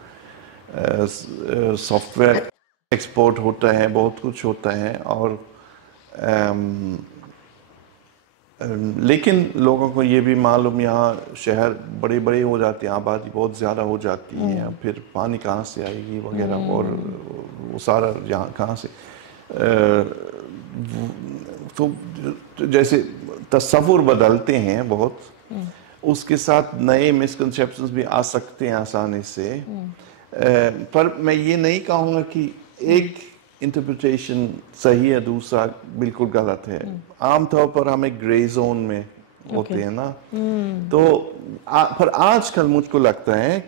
सॉफ्टवेयर एक्सपोर्ट होता है, बहुत कुछ होता है। और लेकिन लोगों को ये भी मालूम, यहाँ शहर बड़े बड़े हो जाते हैं, आबादी बहुत ज़्यादा हो जाती है, फिर पानी कहाँ से आएगी वगैरह, और वो सारा यहाँ कहाँ से, तो जैसे तस्वुर बदलते हैं बहुत, उसके साथ नए मिसकंसेप्शंस भी आ सकते हैं आसानी से। पर मैं ये नहीं कहूँगा कि एक इंटरप्रिटेशन सही है, दूसरा बिल्कुल गलत है। आमतौर पर हम एक ग्रे जोन में होते हैं ना। तो पर आजकल मुझको लगता है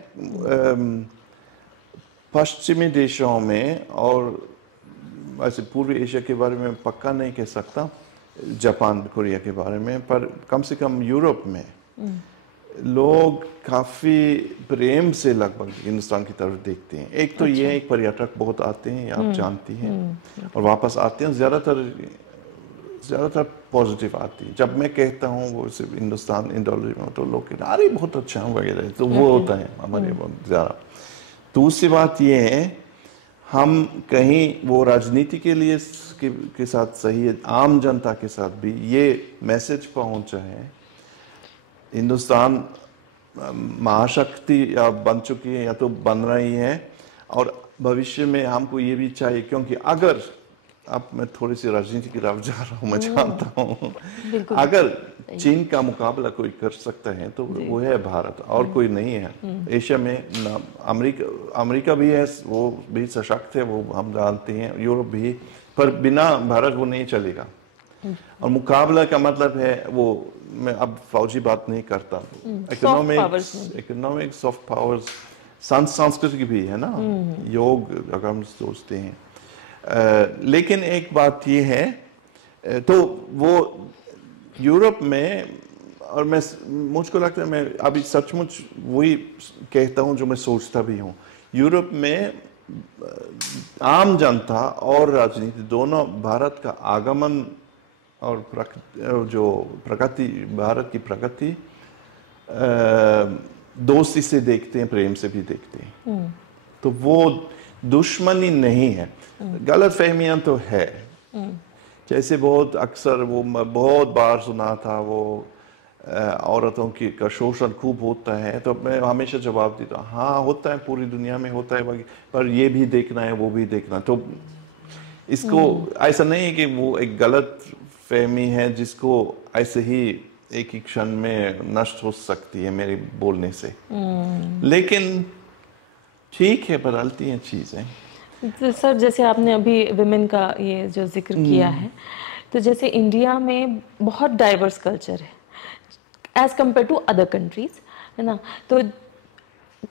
पश्चिमी देशों में, और वैसे पूर्वी एशिया के बारे में पक्का नहीं कह सकता, जापान, कोरिया के बारे में, पर कम से कम यूरोप में लोग काफ़ी प्रेम से लगभग हिंदुस्तान की तरफ देखते हैं। एक तो ये एक पर्यटक बहुत आते हैं, आप जानती हैं, और वापस आते हैं, ज़्यादातर पॉजिटिव आती है। जब मैं कहता हूँ वो सिर्फ हिंदुस्तान इंडोलॉजी में, तो लोग कहते हैं अरे बहुत अच्छा है वगैरह, तो वो होता है हमारे बहुत ज़्यादा। दूसरी बात ये है, हम कहीं वो राजनीति के लिए के साथ सही है, आम जनता के साथ भी ये मैसेज पहुँचा है, हिंदुस्तान महाशक्ति या बन चुकी है या तो बन रही है, और भविष्य में हमको ये भी चाहिए, क्योंकि अगर, अब मैं थोड़ी सी राजनीति की तरफ जा रहा हूँ, मैं जानता हूँ, अगर चीन का मुकाबला कोई कर सकता है तो वो है भारत, और कोई नहीं है एशिया में ना। अमेरिका भी है, वो भी सशक्त है, वो हम जानते हैं, यूरोप भी, पर बिना भारत वो नहीं चलेगा। और मुकाबला का मतलब है वो, मैं अब फौजी बात नहीं करता, इकोनॉमिक्स, सॉफ्ट पावर्स, संस्कृति भी है ना, योग अगर हम सोचते हैं। लेकिन एक बात ये है, तो वो यूरोप में, और मुझको लगता है मैं अभी सचमुच वही कहता हूँ जो मैं सोचता भी हूँ, यूरोप में आम जनता और राजनीति दोनों भारत का आगमन और जो प्रगति, भारत की प्रगति दोस्ती से देखते हैं, प्रेम से भी देखते हैं। तो वो दुश्मनी नहीं है, गलत फहमियां तो है। जैसे बहुत अक्सर वो बहुत बार सुना था, वो औरतों का शोषण खूब होता है, तो मैं हमेशा जवाब देता हूँ, हाँ होता है, पूरी दुनिया में होता है, पर ये भी देखना है, वो भी देखना है। तो इसको ऐसा नहीं है कि वो एक गलत फहमी है जिसको ऐसे ही एक ही क्षण में नष्ट हो सकती है मेरे बोलने से। लेकिन ठीक है, बदलती हैं चीजें। तो सर, जैसे आपने अभी विमेन का ये जो जिक्र किया है, तो जैसे इंडिया में बहुत डाइवर्स कल्चर है as compare to other countries, है ना, तो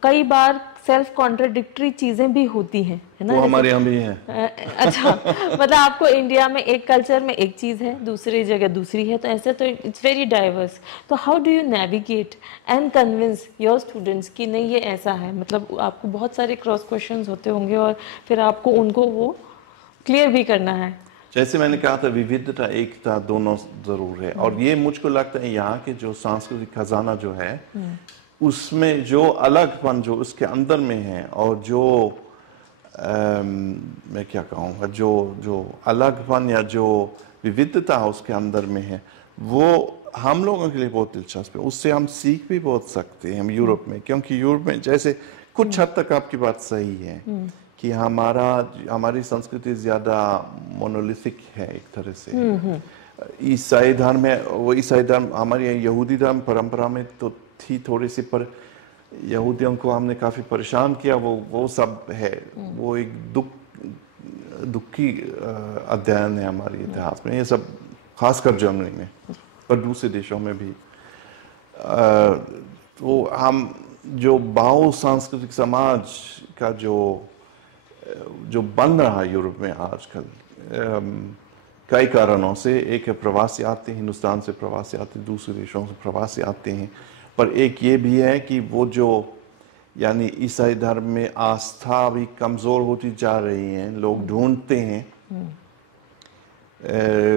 कई बार सेल्फ कॉन्ट्रडिक्टरी चीजें भी होती हैं, है ना। वो हमारे यहाँ भी है। अच्छा, मतलब आपको इंडिया में एक कल्चर में एक चीज है, दूसरी जगह दूसरी है, तो ऐसे तो इट्स वेरी डाइवर्स। तो how do you navigate and convince your students कि नहीं ये ऐसा है? मतलब आपको बहुत सारे क्रॉस क्वेश्चंस होते होंगे और फिर आपको उनको वो क्लियर भी करना है। जैसे मैंने कहा था, विविधता एकता दोनों जरूर है, और ये मुझको लगता है यहाँ के जो सांस्कृतिक खजाना जो है उसमें जो अलगपन जो उसके अंदर में है, और जो मैं क्या कहूँगा, जो अलगपन या जो विविधता उसके अंदर में है, वो हम लोगों के लिए बहुत दिलचस्प है। उससे हम सीख भी बहुत सकते हैं हम यूरोप में, क्योंकि यूरोप में जैसे कुछ हद तक आपकी बात सही है कि हमारी संस्कृति ज्यादा मोनोलिथिक है एक तरह से। ईसाई धर्म है, वो ईसाई धर्म, हमारी यहूदी धर्म परंपरा में तो थी थोड़ी सी, पर यहूदियों को हमने काफी परेशान किया, वो सब है। वो एक दुखी अध्ययन है हमारे इतिहास में, ये सब खासकर जर्मनी में, पर दूसरे देशों में भी। तो हम जो बहु सांस्कृतिक समाज का जो बन रहा है यूरोप में आजकल, कई कारणों से, एक है प्रवासी आते हैं, हिंदुस्तान से प्रवासी आते हैं, दूसरे देशों से प्रवासी आते हैं, पर एक ये भी है कि वो जो यानी ईसाई धर्म में आस्था भी कमज़ोर होती जा रही है, लोग ढूंढते हैं,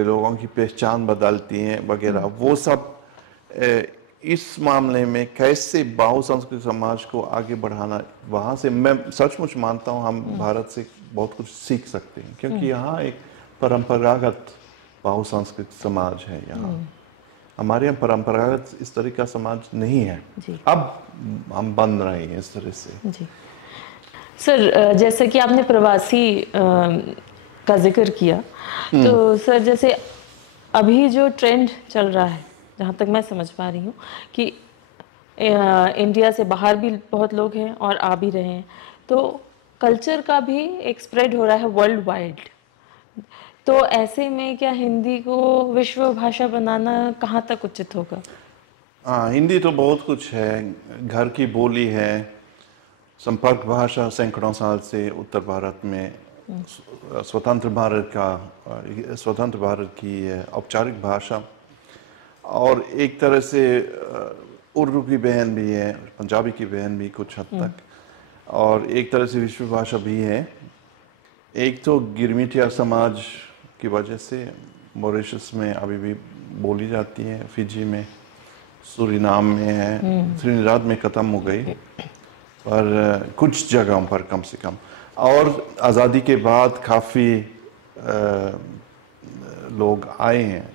लोगों की पहचान बदलती हैं वगैरह, वो सब। इस मामले में कैसे बहुसंस्कृतिक समाज को आगे बढ़ाना, वहाँ से मैं सचमुच मानता हूँ हम भारत से बहुत कुछ सीख सकते हैं, क्योंकि यहाँ एक परंपरागत बहुसंस्कृतिक समाज है। यहाँ हमारे यहाँ परंपरागत इस तरह का समाज नहीं है, अब हम बन रहे हैं इस तरह से। जी सर, जैसे कि आपने प्रवासी का जिक्र किया, तो सर जैसे अभी जो ट्रेंड चल रहा है, जहाँ तक मैं समझ पा रही हूँ, कि इंडिया से बाहर भी बहुत लोग हैं और आ भी रहे हैं, तो कल्चर का भी एक स्प्रेड हो रहा है वर्ल्ड वाइड। तो ऐसे में क्या हिंदी को विश्व भाषा बनाना कहाँ तक उचित होगा? हिंदी तो बहुत कुछ है, घर की बोली है, संपर्क भाषा सैकड़ों साल से उत्तर भारत में, स्वतंत्र भारत की औपचारिक भाषा, और एक तरह से उर्दू की बहन भी है, पंजाबी की बहन भी कुछ हद तक, और एक तरह से विश्व भाषा भी है। एक तो गिरमिटिया समाज की वजह से मॉरिशस में अभी भी बोली जाती है, फिजी में, सूरीनाम में है, त्रिनिदाद में ख़त्म हो गई, पर कुछ जगहों पर कम से कम। और आज़ादी के बाद काफ़ी लोग आए हैं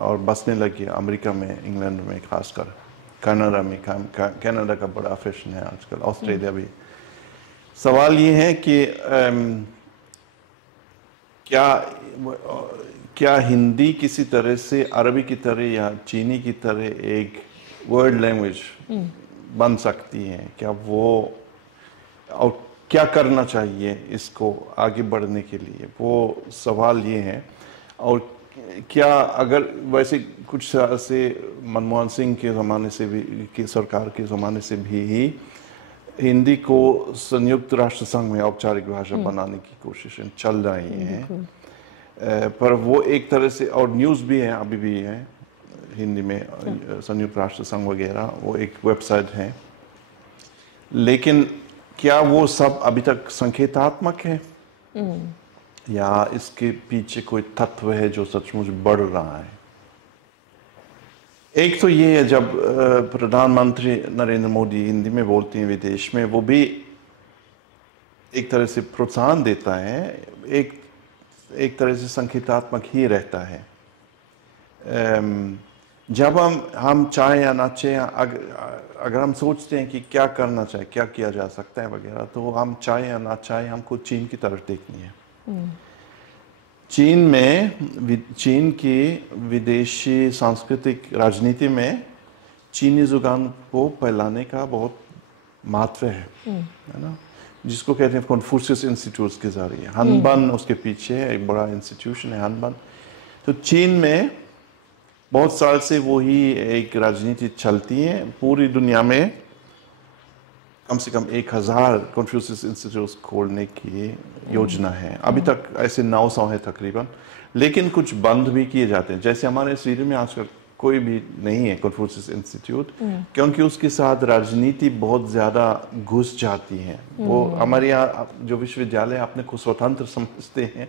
और बसने लगे अमेरिका में, इंग्लैंड में, खासकर कनाडा में। कनाडा का बड़ा फैशन है आजकल, ऑस्ट्रेलिया भी। सवाल ये है कि क्या हिंदी किसी तरह से अरबी की तरह या चीनी की तरह एक वर्ल्ड लैंग्वेज बन सकती है? क्या वो, और क्या करना चाहिए इसको आगे बढ़ने के लिए, वो सवाल ये है। और क्या अगर वैसे कुछ साल से मनमोहन सिंह के ज़माने से भी, की सरकार के ज़माने से भी ही हिंदी को संयुक्त राष्ट्र संघ में औपचारिक भाषा बनाने की कोशिशें चल रही हैं, पर वो एक तरह से, और न्यूज़ भी है अभी भी है हिंदी में, संयुक्त राष्ट्र संघ वगैरह, वो एक वेबसाइट है, लेकिन क्या वो सब अभी तक संकेतात्मक है या इसके पीछे कोई तत्व है जो सचमुच बढ़ रहा है? एक तो ये है, जब प्रधानमंत्री नरेंद्र मोदी हिंदी में बोलते हैं विदेश में, वो भी एक तरह से प्रोत्साहन देता है, एक तरह से संकेतात्मक ही रहता है। जब हम चाहे या ना चाहे, अगर हम सोचते हैं कि क्या करना चाहिए, क्या किया जा सकता है वगैरह, तो हम चाहे या ना चाहे हमको चीन की तरफ देखनी है। चीन की विदेशी सांस्कृतिक राजनीति में चीनी जुबान को फैलाने का बहुत महत्व है ना, जिसको कहते हैं कन्फ्यूशियस इंस्टीट्यूट्स के जरिए। हनबन उसके पीछे एक बड़ा इंस्टीट्यूशन है, हनबन। तो चीन में बहुत साल से वही एक राजनीति चलती है। पूरी दुनिया में कम से कम 1000 कन्फ्यूशियस इंस्टीट्यूट्स खोलने की योजना है। अभी तक ऐसे 900 है तकरीबन, लेकिन कुछ बंद भी किए जाते हैं। जैसे हमारे स्वीडन में आजकल कोई भी नहीं है कन्फ्यूशियस इंस्टीट्यूट, क्योंकि उसके साथ राजनीति बहुत ज़्यादा घुस जाती है। वो हमारे यहाँ जो विश्वविद्यालय अपने को स्वतंत्र समझते हैं,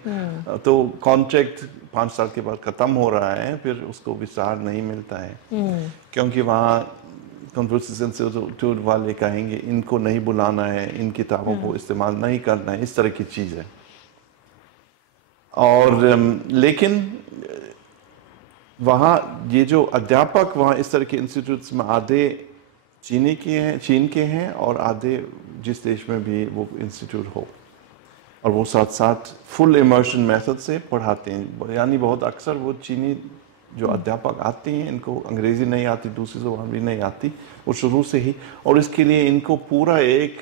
तो कॉन्ट्रैक्ट 5 साल के बाद ख़त्म हो रहा है, फिर उसको विस्तार नहीं मिलता है, क्योंकि वहाँ कन्फ्यूशियस इंस्टीट्यूट वाले कहेंगे इनको नहीं बुलाना है, इन किताबों को इस्तेमाल नहीं करना है, इस तरह की चीज़ है। और लेकिन वहाँ ये जो अध्यापक वहाँ इस तरह के इंस्टीट्यूट्स में आधे चीन के हैं और आधे जिस देश में भी वो इंस्टीट्यूट हो, और वो साथ साथ फुल इमर्शन मेथड से पढ़ाते हैं। यानी बहुत अक्सर वो चीनी जो अध्यापक आते हैं, इनको अंग्रेज़ी नहीं आती, दूसरी ज़ुबान भी नहीं आती, वो शुरू से ही, और इसके लिए इनको पूरा एक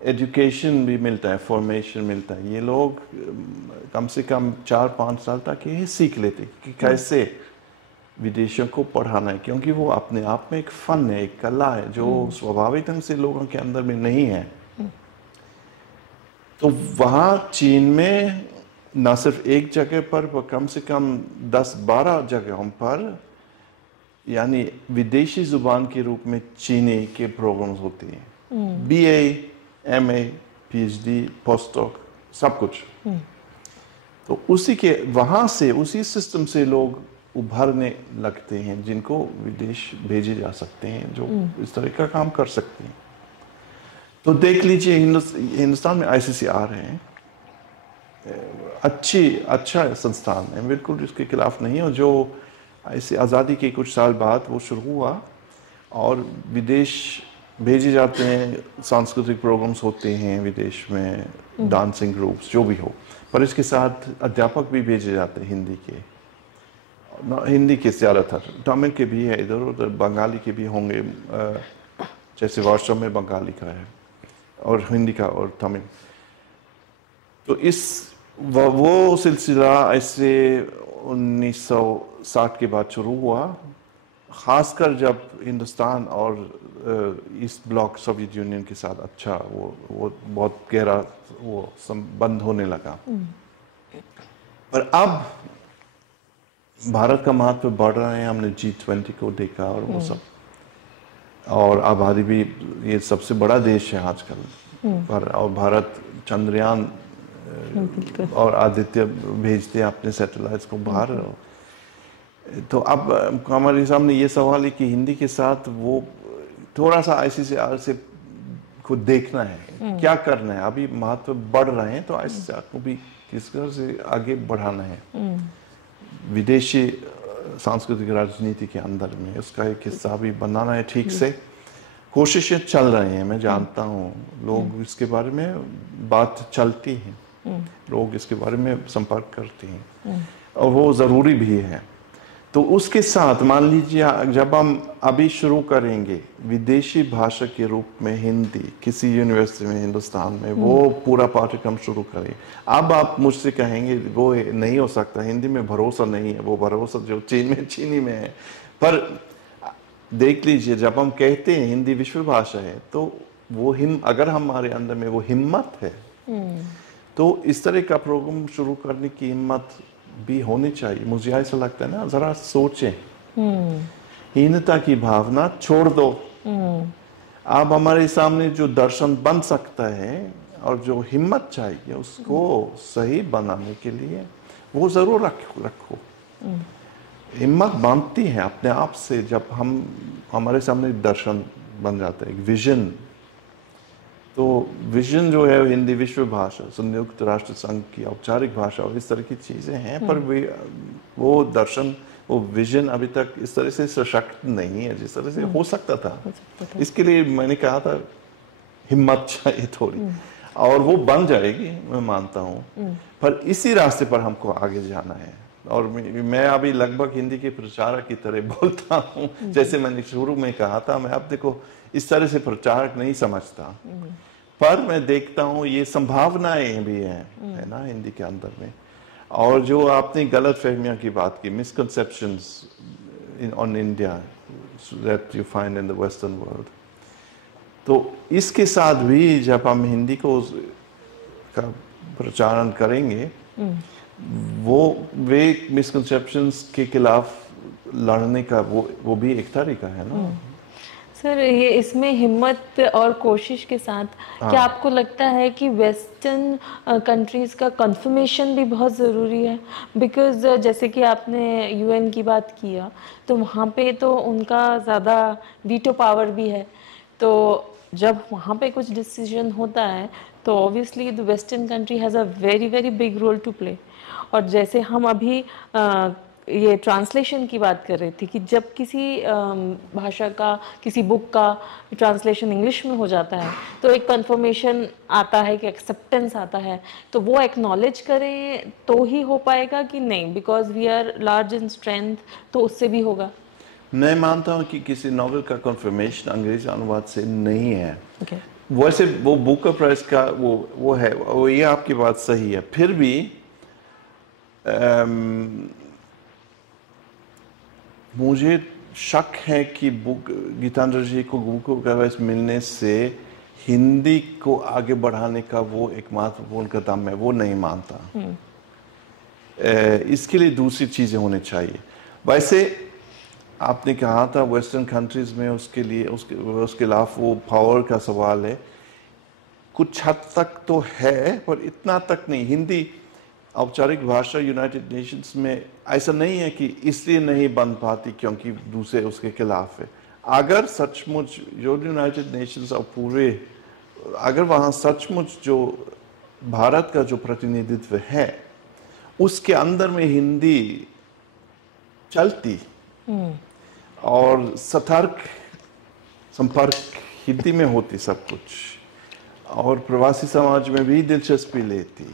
एजुकेशन भी मिलता है, फॉर्मेशन मिलता है। ये लोग कम से कम 4-5 साल तक ये सीख लेते कि कैसे विदेशियों को पढ़ाना है, क्योंकि वो अपने आप में एक फन है, एक कला है जो स्वाभाविक ढंग से लोगों के अंदर में नहीं है। तो वहाँ चीन में न सिर्फ एक जगह पर कम से कम 10-12 जगहों पर, यानी विदेशी जुबान के रूप में चीनी के प्रोग्राम्स होते हैं। BA, MA, PhD, पोस्टडॉक, सब कुछ। तो उसी के वहाँ से, उसी सिस्टम से लोग उभरने लगते हैं, जिनको विदेश भेजे जा सकते हैं, जो इस तरह का काम कर सकते हैं। तो देख लीजिए, हिंदुस्तान में ICCR है, अच्छा संस्थान है, बिल्कुल इसके खिलाफ नहीं है। और जो ऐसे आज़ादी के कुछ साल बाद वो शुरू हुआ, और विदेश भेजे जाते हैं, सांस्कृतिक प्रोग्राम्स होते हैं विदेश में, डांसिंग ग्रुप्स जो भी हो, पर इसके साथ अध्यापक भी भेजे जाते हैं हिंदी के ज़्यादातर, तमिल के भी है, इधर उधर बंगाली के भी होंगे, जैसे वार्षा में बंगाली का है, और हिंदी का और तमिल। तो वो सिलसिला ऐसे 1960 के बाद शुरू हुआ, ख़ासकर जब हिंदुस्तान और ईस्ट ब्लॉक सोवियत यूनियन के साथ अच्छा वो बहुत गहरा वो संबंध होने लगा। पर अब भारत का महत्व बढ़ रहा है, हमने G20 को देखा और वो सब, और आबादी भी ये सबसे बड़ा देश है आजकल पर, और भारत चंद्रयान और आदित्य भेजते हैं अपने सैटेलाइट्स को बाहर। तो अब हमारे सामने ये सवाल है कि हिंदी के साथ वो थोड़ा सा ICCR से को देखना है, क्या करना है। अभी महत्व बढ़ रहे हैं, तो ICCR को भी किस तरह से आगे बढ़ाना है विदेशी सांस्कृतिक राजनीति के अंदर में, उसका एक हिस्सा भी बनाना है ठीक से। कोशिशें चल रही हैं, मैं जानता हूँ, लोग इसके बारे में बात चलती है, लोग इसके बारे में संपर्क करते हैं, और वो ज़रूरी भी है। तो उसके साथ मान लीजिए जब हम अभी शुरू करेंगे विदेशी भाषा के रूप में हिंदी किसी यूनिवर्सिटी में हिंदुस्तान में, वो पूरा पाठ्यक्रम शुरू करें। अब आप मुझसे कहेंगे वो नहीं हो सकता, हिंदी में भरोसा नहीं है, वो भरोसा जो चीनी में है। पर देख लीजिए, जब हम कहते हैं हिंदी विश्व भाषा है, तो वो अगर हमारे अंदर में वो हिम्मत है, तो इस तरह का प्रोग्राम शुरू करने की हिम्मत भी होनी चाहिए। मुझे ऐसा लगता है ना, जरा सोचें, हीनता की भावना छोड़ दो। आप हमारे सामने जो दर्शन बन सकता है और जो हिम्मत चाहिए उसको सही बनाने के लिए वो जरूर रखो। हिम्मत बनती है अपने आप से जब हमारे सामने दर्शन बन जाता है, एक विजन। तो विजन जो है हिंदी विश्व भाषा, संयुक्त राष्ट्र संघ की औपचारिक भाषा और इस तरह की चीजें हैं, पर वो दर्शन, वो विजन अभी तक इस तरह से सशक्त नहीं है जिस तरह से हो सकता था। इसके लिए मैंने कहा था हिम्मत चाहिए थोड़ी, और वो बन जाएगी, मैं मानता हूँ। पर इसी रास्ते पर हमको आगे जाना है। और मैं अभी लगभग हिंदी के प्रचारक की तरह बोलता हूँ, जैसे मैंने शुरू में कहा था। मैं अब देखो इस तरह से प्रचारक नहीं समझता, पर मैं देखता हूँ ये संभावनाएं भी हैं, है ना, हिंदी के अंदर में। और जो आपने गलत फहमियां की बात की, misconceptions on India that you find in the western world, तो इसके साथ भी जब हम हिंदी को का प्रचारण करेंगे, वे मिसकंसेप्शंस के खिलाफ लड़ने का वो भी एक तरीका है ना। सर, ये इसमें हिम्मत और कोशिश के साथ क्या आपको लगता है कि वेस्टर्न कंट्रीज़ का कंफर्मेशन भी बहुत ज़रूरी है? बिकॉज़ जैसे कि आपने यूएन की बात किया, तो वहाँ पे तो उनका ज़्यादा वीटो पावर भी है। तो जब वहाँ पे कुछ डिसीजन होता है तो obviously the western country has a very very big role to play. और जैसे हम अभी ये ट्रांसलेशन की बात कर रहे थे कि जब किसी भाषा का, किसी बुक का ट्रांसलेशन इंग्लिश में हो जाता है तो एक कंफर्मेशन आता है, कि एक्सेप्टेंस आता है, तो वो एक्नॉलेज करें तो ही हो पाएगा कि नहीं, because we are large in strength, तो उससे भी होगा? मैं मानता हूँ कि किसी नॉवेल का कंफर्मेशन अंग्रेजी अनुवाद से नहीं है। वैसे वो बुकर प्राइज का वो है, वो ये आपकी बात सही है। फिर भी मुझे शक है कि गीतांजलि जी को बुकर प्राइज मिलने से हिंदी को आगे बढ़ाने का वो एक महत्वपूर्ण कदम है, वो नहीं मानता। इसके लिए दूसरी चीजें होनी चाहिए। वैसे आपने कहा था वेस्टर्न कंट्रीज में उसके लिए उसके खिलाफ वो पावर का सवाल है, कुछ हद तक तो है, पर इतना तक नहीं। हिंदी औपचारिक भाषा यूनाइटेड नेशंस में ऐसा नहीं है कि इसलिए नहीं बन पाती क्योंकि दूसरे उसके खिलाफ है। अगर सचमुच जो यूनाइटेड नेशंस और पूरे, अगर वहाँ सचमुच जो भारत का जो प्रतिनिधित्व है उसके अंदर में हिंदी चलती और सतर्क संपर्क हिंदी में होती सब कुछ, और प्रवासी समाज में भी दिलचस्पी लेती,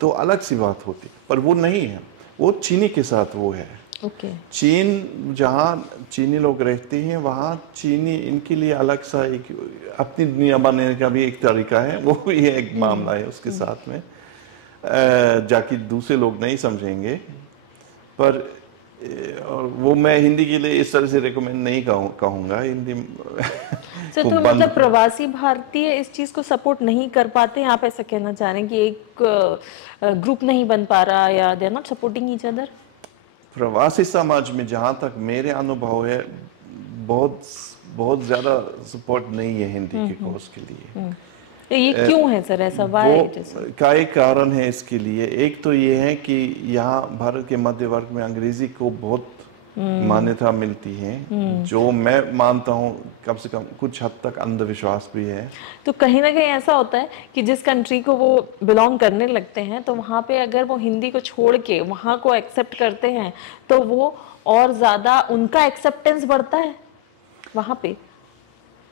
तो अलग सी बात होती। पर वो नहीं है, वो चीनी के साथ वो है। चीन, जहाँ चीनी लोग रहते हैं वहाँ चीनी इनके लिए अलग सा एक अपनी दुनिया बनाने का भी एक तरीका है, वो भी एक मामला है उसके साथ में, जाकि दूसरे लोग नहीं समझेंगे। पर और वो मैं हिंदी के लिए इस तरह से रिकमेंड नहीं कहूँगा हिंदी। तो मतलब प्रवासी भारतीय इस चीज को सपोर्ट नहीं कर पाते हैं, आप ऐसा कहना चाह रहे हैं कि एक ग्रुप नहीं बन पा रहा, या they are not supporting each other? प्रवासी समाज में जहाँ तक मेरे अनुभव है बहुत बहुत ज्यादा सपोर्ट नहीं है हिंदी के कोर्स के लिए। तो ये क्यों है सर ऐसा? का एक कारण है इसके लिए। एक तो ये है कि यहाँ भारत के मध्य वर्ग में अंग्रेजी को बहुत मान्यता मिलती है, जो मैं मानता हूँ कम से कम कुछ हद तक अंधविश्वास भी है। तो कहीं ना कहीं ऐसा होता है कि जिस कंट्री को वो बिलोंग करने लगते हैं तो वहाँ पे अगर वो हिंदी को छोड़ के वहाँ को एक्सेप्ट करते हैं तो वो और ज़्यादा उनका एक्सेप्टेंस बढ़ता है वहाँ पे।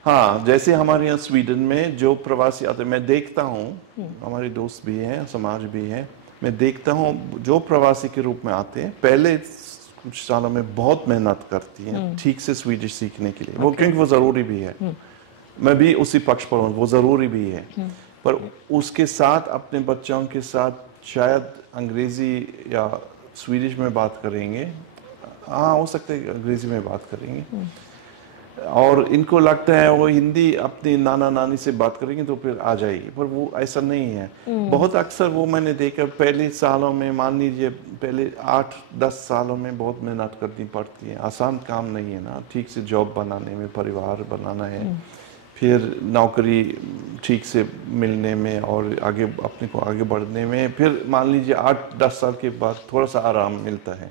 हाँ, जैसे हमारे यहाँ स्वीडन में जो प्रवासी आते, मैं देखता हूँ, हमारे दोस्त भी हैं, समाज भी है, मैं देखता हूँ जो प्रवासी के रूप में आते हैं पहले कुछ सालों में बहुत मेहनत करती हैं ठीक से स्वीडिश सीखने के लिए, वो क्योंकि वो ज़रूरी भी है। मैं भी उसी पक्ष पर हूँ, वो ज़रूरी भी है, पर उसके साथ अपने बच्चों के साथ शायद अंग्रेज़ी या स्वीडिश में बात करेंगे, हाँ हो सकता है अंग्रेज़ी में बात करेंगे, और इनको लगता है वो हिंदी अपनी नाना नानी से बात करेंगे तो फिर आ जाएगी, पर वो ऐसा नहीं है। बहुत अक्सर वो मैंने देखा पहले सालों में, मान लीजिए पहले 8-10 सालों में बहुत मेहनत करनी पड़ती है, आसान काम नहीं है ना, ठीक से जॉब बनाने में, परिवार बनाना है, फिर नौकरी ठीक से मिलने में और आगे अपने को आगे बढ़ने में, फिर मान लीजिए 8-10 साल के बाद थोड़ा सा आराम मिलता है,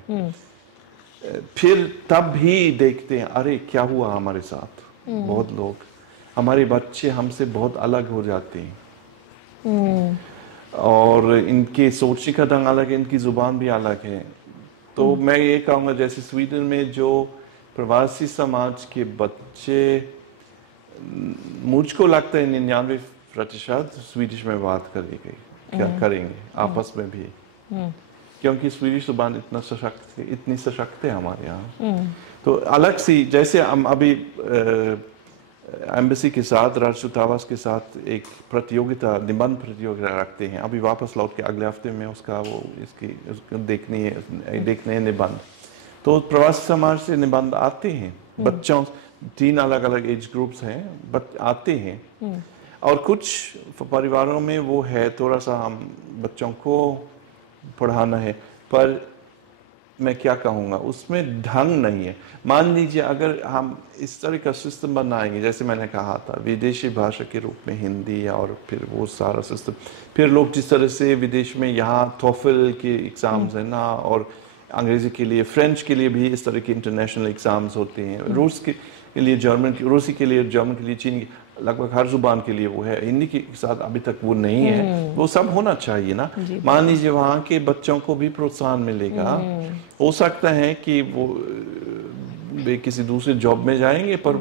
फिर तब ही देखते हैं अरे क्या हुआ हमारे साथ। बहुत लोग, हमारे बच्चे हमसे बहुत अलग हो जाते हैं और इनके सोचने का ढंग अलग है, इनकी जुबान भी अलग है। तो मैं ये कहूँगा जैसे स्वीडन में जो प्रवासी समाज के बच्चे, मुझको लगता है 99% स्वीडिश में बात करेंगे आपस में भी, क्योंकि स्वीडिश जुबान इतनी सशक्त है हमारे यहाँ। तो अलग सी, जैसे हम अभी एम्बेसी के साथ, राजदूतावास के साथ एक प्रतियोगिता, निबंध प्रतियोगिता रखते हैं, अभी वापस लौट के अगले हफ्ते में उसका वो इसको देखनी है निबंध। तो प्रवासी समाज से निबंध आते हैं बच्चों, 3 अलग अलग एज ग्रुप्स हैं, आते हैं, और कुछ परिवारों में वो है थोड़ा सा हम बच्चों को पढ़ाना है, पर मैं क्या कहूँगा उसमें ढंग नहीं है। मान लीजिए अगर हम इस तरह का सिस्टम बनाएंगे, जैसे मैंने कहा था विदेशी भाषा के रूप में हिंदी, और फिर वो सारा सिस्टम, फिर लोग जिस तरह से विदेश में यहाँ टॉफल के एग्ज़ाम्स हैं ना, और अंग्रेज़ी के लिए, फ्रेंच के लिए भी इस तरह के इंटरनेशनल एग्ज़ाम्स होते हैं, रूस के लिए जर्मन, रूसी के लिए जर्मन के लिए, चीनी, लगभग हर जुबान के लिए वो है, हिंदी के साथ अभी तक वो नहीं है, वो सब होना चाहिए ना। मान लीजिए वहाँ के बच्चों को भी प्रोत्साहन मिलेगा, हो सकता है कि वो वे किसी दूसरे जॉब में जाएंगे, पर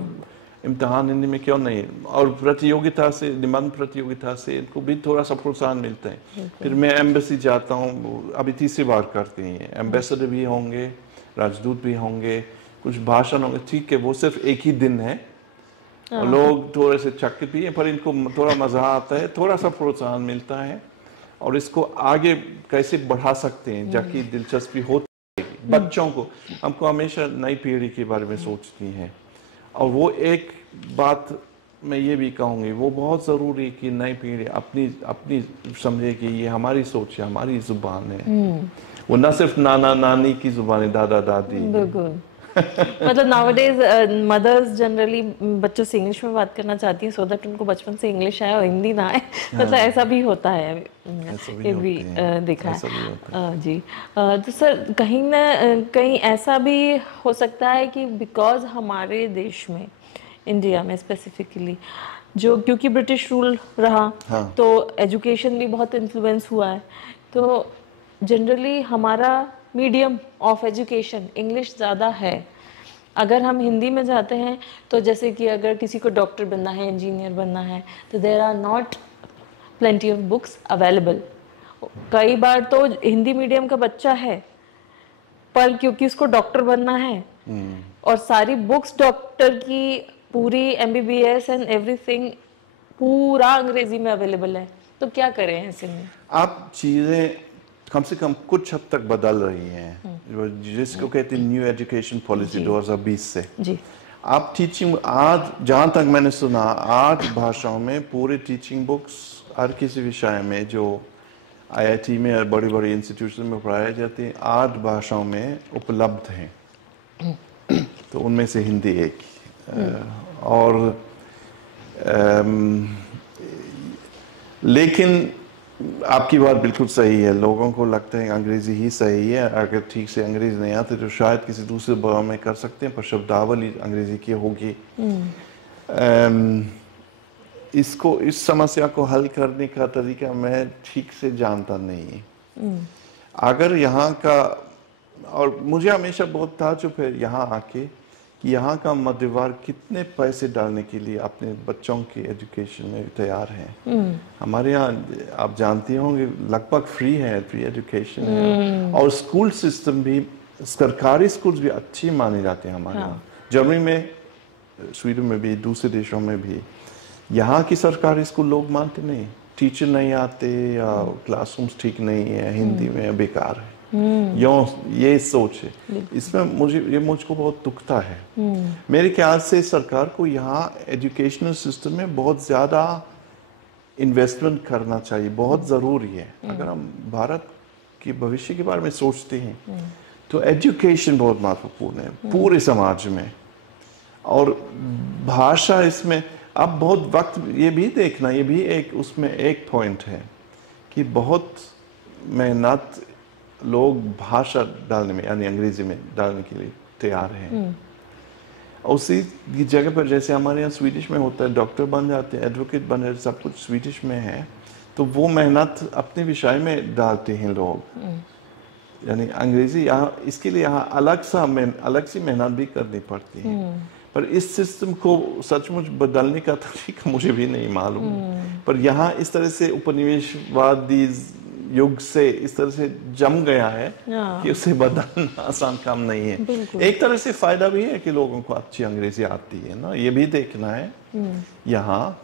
इम्तिहान हिंदी में क्यों नहीं, और प्रतियोगिता से, निबंध प्रतियोगिता से इनको भी थोड़ा सा प्रोत्साहन मिलता है। फिर मैं एम्बेसी जाता हूँ, अभी तीसरी बार करते हैं, एम्बेसडर भी होंगे, राजदूत भी होंगे, कुछ भाषण होंगे, ठीक है वो सिर्फ एक ही दिन है, लोग थोड़े से चकित भी हैं, पर इनको थोड़ा मज़ा आता है, थोड़ा सा प्रोत्साहन मिलता है, और इसको आगे कैसे बढ़ा सकते हैं जाकि दिलचस्पी होती है बच्चों को। हमको हमेशा नई पीढ़ी के बारे में सोचनी है, और वो एक बात मैं ये भी कहूँगी, वो बहुत ज़रूरी कि नई पीढ़ी अपनी समझे कि ये हमारी सोच है, हमारी ज़ुबान है, वो ना सिर्फ नाना नानी की ज़ुबान है, दादा दादी। बिल्कुल। मतलब नाउअडेज मदर्स जनरली बच्चों से इंग्लिश में बात करना चाहती हैं, सो दैट उनको बचपन से इंग्लिश आए और हिंदी ना आए। मतलब ऐसा भी होता है, ये भी देखा है जी। तो सर कहीं ना कहीं ऐसा भी हो सकता है कि बिकॉज हमारे देश में, इंडिया में स्पेसिफिकली, जो क्योंकि ब्रिटिश रूल रहा, तो एजुकेशन भी बहुत इन्फ्लुएंस हुआ है, तो जनरली हमारा मीडियम ऑफ एजुकेशन इंग्लिश ज़्यादा है। अगर हम हिंदी में जाते हैं तो जैसे कि अगर किसी को डॉक्टर बनना है, इंजीनियर बनना है, तो there are not plenty of books available. कई बार तो हिंदी मीडियम का बच्चा है, पर क्योंकि उसको डॉक्टर बनना है और सारी बुक्स डॉक्टर की, पूरी MBBS एंड एवरीथिंग पूरा अंग्रेजी में अवेलेबल है, तो क्या करें ऐसे में? आप चीज़ें कम से कम कुछ हद तक बदल रही हैं, जिसको कहते हैं न्यू एजुकेशन पॉलिसी 2020 से जी। आप टीचिंग, आज जहाँ तक मैंने सुना 8 भाषाओं में पूरी टीचिंग बुक्स हर किसी विषय में जो IIT में और बड़ी बड़ी इंस्टीट्यूशन में पढ़ाई जाती हैं 8 भाषाओं में उपलब्ध हैं। तो उनमें से हिंदी एक, और लेकिन आपकी बात बिल्कुल सही है, लोगों को लगता है अंग्रेज़ी ही सही है, अगर ठीक से अंग्रेज़ी नहीं आती तो शायद किसी दूसरे भाषा में कर सकते हैं, पर शब्दावली अंग्रेज़ी की होगी। इस समस्या को हल करने का तरीका मैं ठीक से जानता नहीं। अगर यहाँ का, और मुझे हमेशा बहुत ताज्जुब है यहाँ आके कि यहाँ का मध्य वर्ग कितने पैसे डालने के लिए अपने बच्चों के एजुकेशन में तैयार हैं। हमारे यहाँ आप जानती होंगे लगभग फ्री एजुकेशन है, और स्कूल सिस्टम भी, सरकारी स्कूल्स भी अच्छी माने जाते हैं हमारे यहाँ। जर्मनी में, स्वीडन में भी, दूसरे देशों में भी यहाँ की सरकारी स्कूल लोग मानते नहीं, टीचर नहीं आते या क्लासरूम्स ठीक नहीं है, हिंदी में बेकार है, ये सोच है। इसमें मुझको बहुत दुखता है। मेरे ख्याल से सरकार को यहाँ एजुकेशनल सिस्टम में बहुत ज़्यादा इन्वेस्टमेंट करना चाहिए, बहुत ज़रूरी है। अगर हम भारत के भविष्य के बारे में सोचते हैं तो एजुकेशन बहुत महत्वपूर्ण है पूरे समाज में। और भाषा इसमें अब बहुत वक्त, ये भी देखना, ये भी एक उसमें एक पॉइंट है कि बहुत मेहनत लोग भाषा डालने में, यानी अंग्रेजी में डालने के लिए तैयार हैं। उसी की जगह पर जैसे हमारे यहाँ स्वीडिश में होता है, डॉक्टर बन जाते हैं, एडवोकेट बन जाते हैं, सब कुछ स्वीडिश में है, तो वो मेहनत अपने विषय में डालते हैं लोग। यानी अंग्रेजी यहाँ, इसके लिए यहाँ अलग सी मेहनत भी करनी पड़ती है। पर इस सिस्टम को सचमुच बदलने का तरीका मुझे भी नहीं मालूम। पर यहाँ इस तरह से उपनिवेशवादी युग से इस तरह से जम गया है कि उसे बदलना आसान काम नहीं है। एक तरह से फायदा भी है कि लोगों को अच्छी अंग्रेजी आती है ना, ये भी देखना है। यहाँ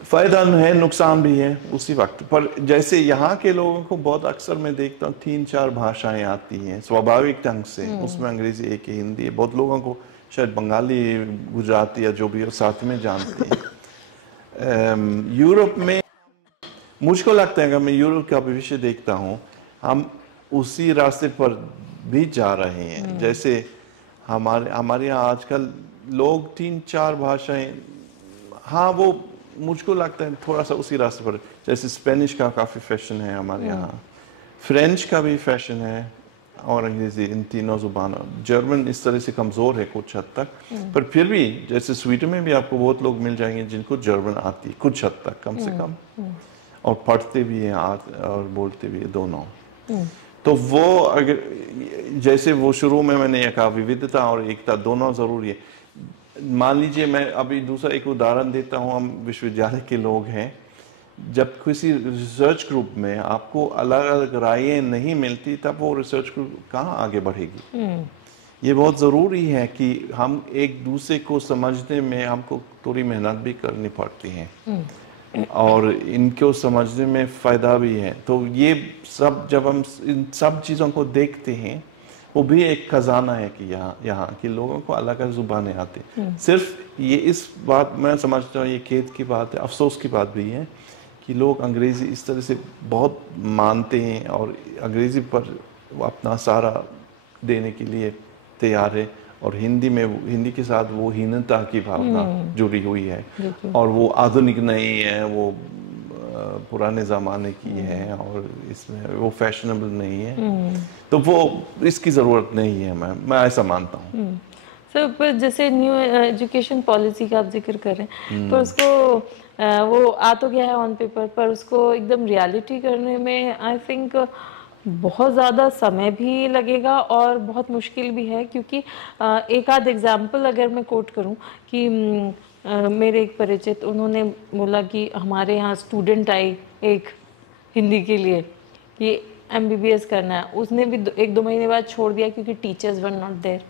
फायदा है, नुकसान भी है उसी वक्त पर। जैसे यहाँ के लोगों को बहुत अक्सर मैं देखता हूँ 3-4 भाषाएं आती हैं स्वाभाविक ढंग से, उसमें अंग्रेजी एक ही, हिंदी है, बहुत लोगों को शायद बंगाली, गुजराती या जो भी हो साथ में जानते हैं। यूरोप में मुझको लगता है, अगर मैं यूरोप का भविष्य देखता हूँ, हम उसी रास्ते पर भी जा रहे हैं। जैसे हमारे यहाँ आजकल लोग 3-4 भाषाएं, हाँ वो मुझको लगता है थोड़ा सा उसी रास्ते पर। जैसे स्पेनिश का काफ़ी फैशन है हमारे यहाँ, फ्रेंच का भी फैशन है, और अंग्रेजी, इन तीनों जुबानों। जर्मन इस तरह से कमज़ोर है कुछ हद तक, पर फिर भी जैसे स्वीडन में भी आपको बहुत लोग मिल जाएंगे जिनको जर्मन आती है कुछ हद तक, कम से कम, और पढ़ते भी हैं और बोलते भी हैं दोनों। तो वो अगर जैसे वो शुरू में मैंने ये कहा, विविधता और एकता दोनों ज़रूरी है। मान लीजिए मैं अभी दूसरा एक उदाहरण देता हूँ, हम विश्वविद्यालय के लोग हैं, जब किसी रिसर्च ग्रुप में आपको अलग अलग रायें नहीं मिलती, तब वो रिसर्च ग्रुप कहाँ आगे बढ़ेगी। ये बहुत ज़रूरी है कि हम एक दूसरे को समझने में हमको थोड़ी मेहनत भी करनी पड़ती है, और इनको समझने में फ़ायदा भी है। तो ये सब, जब हम इन सब चीज़ों को देखते हैं, वो भी एक खजाना है कि यहाँ के लोगों को अलग अलग जुबानें आती हैं। सिर्फ ये, इस बात मैं समझता हूँ, ये खेद की बात है, अफसोस की बात भी है कि लोग अंग्रेज़ी इस तरह से बहुत मानते हैं और अंग्रेज़ी पर अपना सारा देने के लिए तैयार है, और हिंदी के साथ वो हीनता की भावना जुड़ी हुई है, और वो आधुनिक नहीं है, वो पुराने ज़माने की है, और इसमें वो फैशनेबल नहीं है। तो वो इसकी ज़रूरत नहीं है, मैं ऐसा मानता हूँ। सर, पर जैसे न्यू एजुकेशन पॉलिसी का आप जिक्र कर रहे हैं, पर उसको वो आ तो गया है ऑन पेपर, पर उसको एकदम रियलिटी करने में आई थिंक बहुत ज़्यादा समय भी लगेगा और बहुत मुश्किल भी है। क्योंकि एक आध एग्जाम्पल अगर मैं कोट करूं कि मेरे एक परिचित, उन्होंने बोला कि हमारे यहाँ स्टूडेंट आई एक हिंदी के लिए कि MBBS करना है, उसने भी 1-2 महीने बाद छोड़ दिया क्योंकि टीचर्स वर नॉट देयर,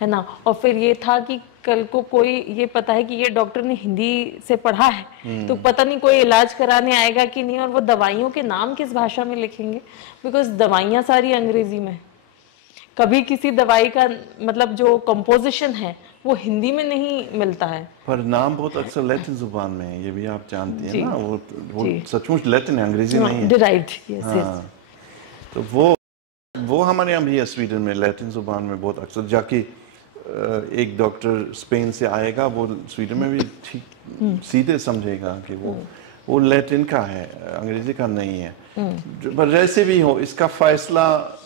है ना। और फिर ये था कि कल को कोई ये पता है कि ये डॉक्टर ने हिंदी से पढ़ा है, तो पता नहीं कोई इलाज कराने आएगा कि नहीं, और वो दवाइयों के नाम किस भाषा में लिखेंगे, बिकॉज दवाइयाँ सारी अंग्रेजी में, कभी किसी दवाई का मतलब जो कंपोजिशन है वो हिंदी में नहीं मिलता है। पर नाम बहुत अक्सर लैटिन जुबान में है, ये भी आप जानती हैं ना, वो सचमुच लैटिन है, अंग्रेजी नहीं है, डिराइव्ड। हाँ, तो वो हमारे यहाँ भी है स्वीडन में, लैटिन जुबान में बहुत अक्सर। जाके एक डॉक्टर स्पेन से आएगा, वो स्वीडन में भी ठीक सीधे समझेगा कि वो लैटिन का है, अंग्रेजी का नहीं है। पर जैसे भी हो, इसका फैसला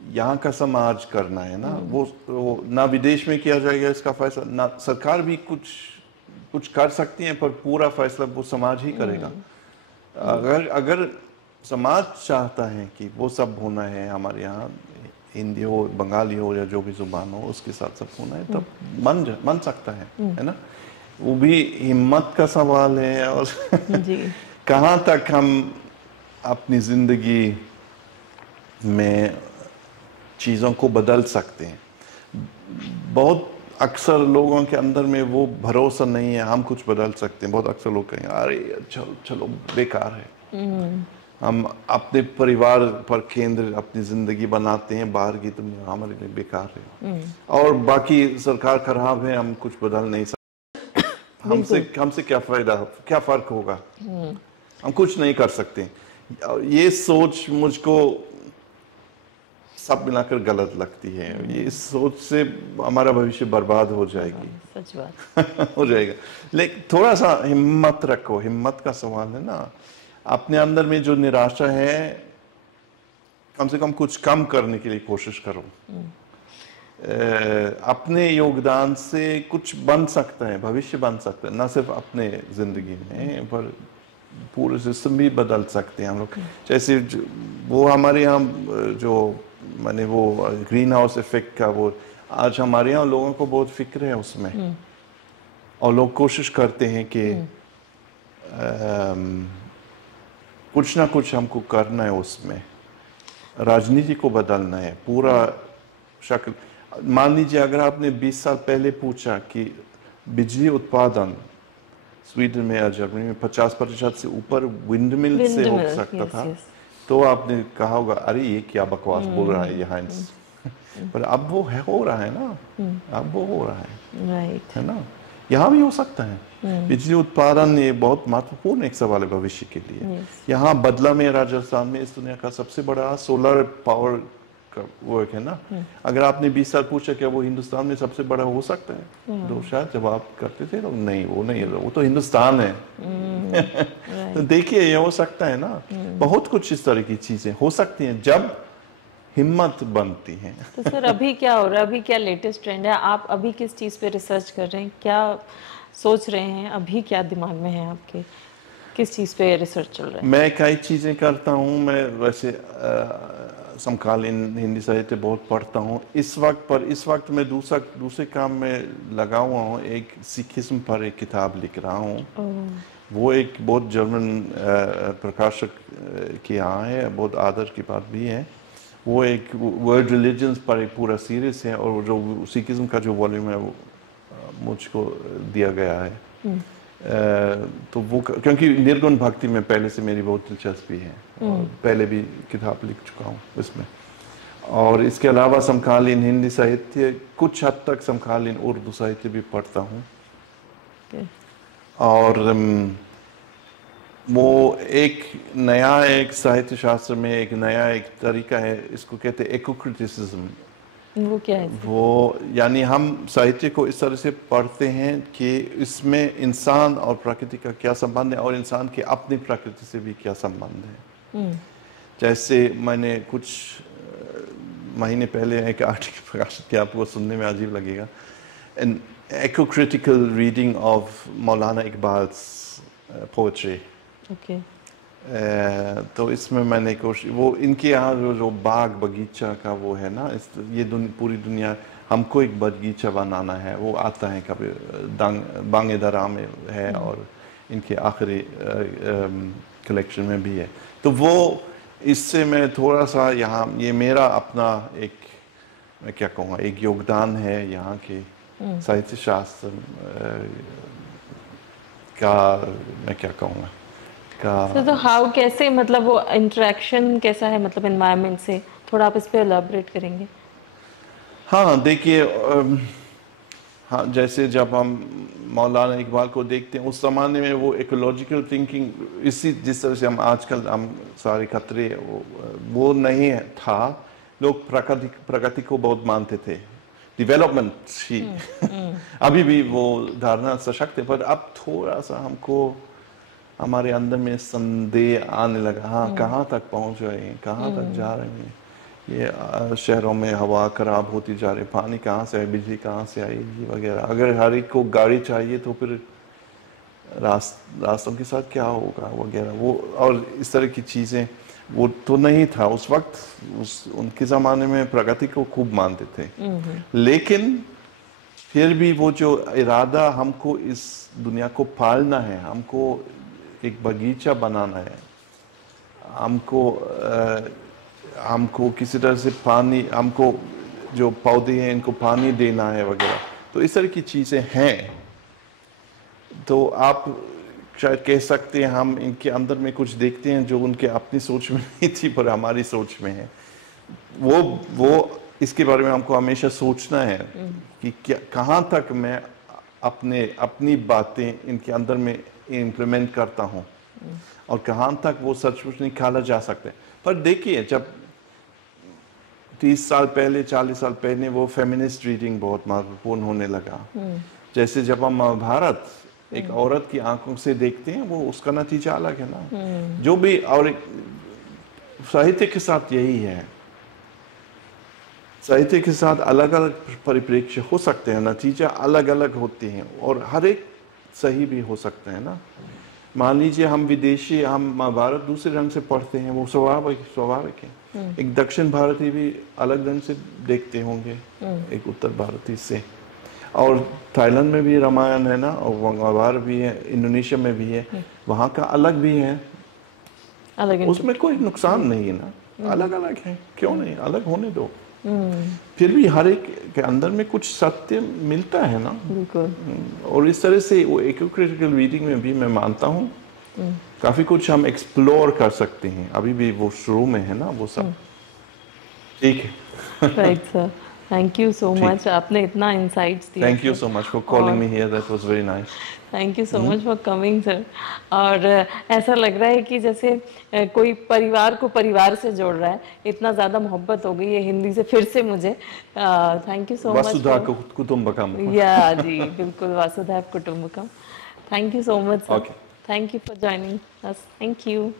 यहाँ का समाज करना है ना, वो ना विदेश में किया जाएगा इसका फैसला, ना सरकार भी कुछ कर सकती है, पर पूरा फैसला वो समाज ही करेगा। अगर समाज चाहता है कि वो सब होना है हमारे यहाँ हिंदी हो, बंगाली हो या जो भी जुबान हो उसके साथ सब होना है, तब बन सकता है ना। वो भी हिम्मत का सवाल है और जी। कहाँ तक हम अपनी जिंदगी में चीज़ों को बदल सकते हैं। बहुत अक्सर लोगों के अंदर में वो भरोसा नहीं है हम कुछ बदल सकते हैं। बहुत अक्सर लोग कहेंगे अरे चलो चलो बेकार है, हम अपने परिवार पर केंद्र अपनी जिंदगी बनाते हैं, बाहर की दुनिया हमारे लिए बेकार है, और बाकी सरकार खराब है, हम कुछ बदल नहीं सकते, हमसे क्या फायदा, क्या फर्क होगा, हम कुछ नहीं कर सकते। ये सोच मुझको सब मिलाकर गलत लगती है। ये सोच से हमारा भविष्य बर्बाद हो जाएगी। सच बात हो जाएगा। लेकिन थोड़ा सा हिम्मत रखो, हिम्मत का सवाल है ना। अपने अंदर में जो निराशा है, कम से कम कुछ कम करने के लिए कोशिश करो। अपने योगदान से कुछ बन सकता है, भविष्य बन सकता है, ना सिर्फ अपने जिंदगी में पर पूरे सिस्टम भी बदल सकते हैं हम लोग। जैसे वो हमारे यहाँ जो मैंने वो ग्रीन हाउस इफेक्ट का, वो आज हमारे यहाँ लोगों को बहुत फिक्र है उसमें, और लोग कोशिश करते हैं कि कुछ ना कुछ हमको करना है उसमें, राजनीति को बदलना है पूरा शक्ल। मान लीजिए अगर आपने 20 साल पहले पूछा कि बिजली उत्पादन स्वीडन में या जर्मनी में 50% से ऊपर विंडमिल से हो सकता था, तो आपने कहा होगा अरे ये क्या बकवास बोल रहा है ये हाइंस। पर अब वो हो रहा है ना, अब वो हो रहा है, है ना। यहाँ भी हो सकता है। बिजली उत्पादन ये बहुत महत्वपूर्ण एक सवाल है भविष्य के लिए। यहाँ बदला में, राजस्थान में इस दुनिया का सबसे बड़ा सोलर पावर का वर्क है ना। अगर आपने 20 साल पूछा क्या वो हिंदुस्तान में सबसे बड़ा हो सकता है, तो शायद जवाब करते थे लोग नहीं, वो नहीं है, वो तो हिंदुस्तान है। तो देखिए ये हो सकता है ना। बहुत कुछ इस तरह की चीजें हो सकती हैं जब हिम्मत बनती हैं। तो सर अभी क्या हो रहा है, अभी क्या लेटेस्ट ट्रेंड है, आप अभी किस चीज़ पे रिसर्च कर रहे हैं, क्या सोच रहे हैं, अभी क्या दिमाग में है आपके, किस चीज़ पे रिसर्च चल रहा है? मैं कई चीज़ें करता हूँ। मैं वैसे समकालीन हिंदी साहित्य बहुत पढ़ता हूँ इस वक्त मैं दूसरे काम में लगा हुआ हूँ। एक सिखिज्म पर एक किताब लिख रहा हूँ। वो एक बहुत जर्मन प्रकाशक के यहाँ है, बहुत आदर की बात भी है। वो एक वर्ल्ड रिलीजन्स पर एक पूरा सीरीज है, और जो सिखिज्म का जो वॉल्यूम है वो मुझको दिया गया है। तो वो क्योंकि निर्गुण भक्ति में पहले से मेरी बहुत दिलचस्पी है, और पहले भी किताब लिख चुका हूँ इसमें। और इसके अलावा समकालीन हिंदी साहित्य, कुछ हद तक समकालीन उर्दू साहित्य भी पढ़ता हूँ। और वो एक नया, एक साहित्य शास्त्र में एक नया एक तरीका है, इसको कहते हैं एको क्रिटिसिज्म। वो क्या है? वो यानी हम साहित्य को इस तरह से पढ़ते हैं कि इसमें इंसान और प्रकृति का क्या संबंध है, और इंसान के अपनी प्रकृति से भी क्या संबंध है। जैसे मैंने कुछ महीने पहले एक आर्टिकल प्रकाशित किया, आपको सुनने में अजीब लगेगा, an echo critical reading of Maulana Iqbal's poetry. तो इसमें मैंने कोशिश, वो इनके यहाँ जो बाग बगीचा का वो है ना, ये पूरी दुनिया हमको एक बगीचा बनाना है, वो आता है कभी बांगे दरा में है, और इनके आखिरी कलेक्शन में भी है। तो वो इससे मैं थोड़ा सा यहाँ, ये मेरा अपना एक, मैं क्या कहूँगा, एक योगदान है यहाँ के साहित्य शास्त्र का, मैं क्या कहूँगा का। तो हाउ, कैसे, मतलब वो इंटरेक्शन कैसा है, मतलब एनवायरनमेंट से, थोड़ा आप इस पे एलाबोरेट करेंगे? हाँ देखिए, हाँ जैसे जब हम मौलाना इकबाल को देखते हैं उस ज़माने में वो इकोलॉजिकल थिंकिंग, इसी जिस तरह से हम आजकल हम सारे खतरे वो नहीं था। लोग प्रगति को बहुत मानते थे, डेवलपमेंट ही अभी भी वो धारणा सशक्त है, पर अब थोड़ा सा हमको हमारे अंदर में संदेह आने लगा। हाँ, कहाँ तक पहुँच रहे हैं, कहाँ तक जा रहे हैं, ये शहरों में हवा खराब होती जा रही, पानी कहाँ से आए, बिजली कहाँ से आएगी वगैरह। अगर हर एक को गाड़ी चाहिए तो फिर रास्तों के साथ क्या होगा वगैरह, वो और इस तरह की चीज़ें। वो तो नहीं था उस वक्त। उनके ज़माने में प्रगति को खूब मानते थे, लेकिन फिर भी वो जो इरादा हमको इस दुनिया को पालना है, हमको एक बगीचा बनाना है, हमको किसी तरह से पानी, हमको जो पौधे हैं इनको पानी देना है वगैरह, तो इस तरह की चीज़ें हैं। तो आप शायद कह सकते हैं हम इनके अंदर में कुछ देखते हैं जो उनके अपनी सोच में नहीं थी पर हमारी सोच में है। वो इसके बारे में हमको हमेशा सोचना है कि क्या, कहाँ तक मैं अपनी बातें इनके अंदर में इम्प्लीमेंट करता हूँ और कहाँ तक वो सचमुच निकाला जा सकता है। पर देखिए, जब 30 साल पहले 40 साल पहले वो फेमिनिस्ट रीडिंग बहुत महत्वपूर्ण होने लगा। जैसे जब हम महाभारत एक औरत की आंखों से देखते हैं, वो उसका नतीजा अलग है ना। जो भी, और साहित्य के साथ यही है, साहित्य के साथ अलग अलग परिप्रेक्ष्य हो सकते हैं, नतीजा अलग अलग होते हैं और हर एक सही भी हो सकता है ना। मान लीजिए हम विदेशी, हम महाभारत दूसरे ढंग से पढ़ते हैं, वो स्वाभाविक है। एक दक्षिण भारतीय भी अलग ढंग से देखते होंगे एक उत्तर भारतीय से। और थाईलैंड में भी रामायण है ना, और महाभारत भी है, इंडोनेशिया में भी है, वहाँ का अलग भी है, अलग, उसमें कोई नुकसान नहीं है ना। अलग अलग है, क्यों नहीं, अलग होने दो। फिर भी हर एक के अंदर में कुछ सत्य मिलता है ना। और इस तरह से वो इकोक्रिटिकल रीडिंग में भी मैं मानता हूँ काफी कुछ हम एक्सप्लोर कर सकते हैं। अभी भी वो शुरू में है ना वो सब। ठीक है। Right sir, thank you so much, आपने इतना इंसाइट्स दिया। Thank you so much for calling me here, that was very nice. Thank you so much for coming sir. और ऐसा लग रहा है कि जैसे कोई परिवार को परिवार से जोड़ रहा है, इतना ज़्यादा मोहब्बत हो गई है हिंदी से फिर से मुझे। Thank you so much. वसुधैव कुटुंबकम। या जी, बिल्कुल, वसुधैव कुटुंबकम। Thank you so much sir. Okay. Thank you for joining us. Thank you.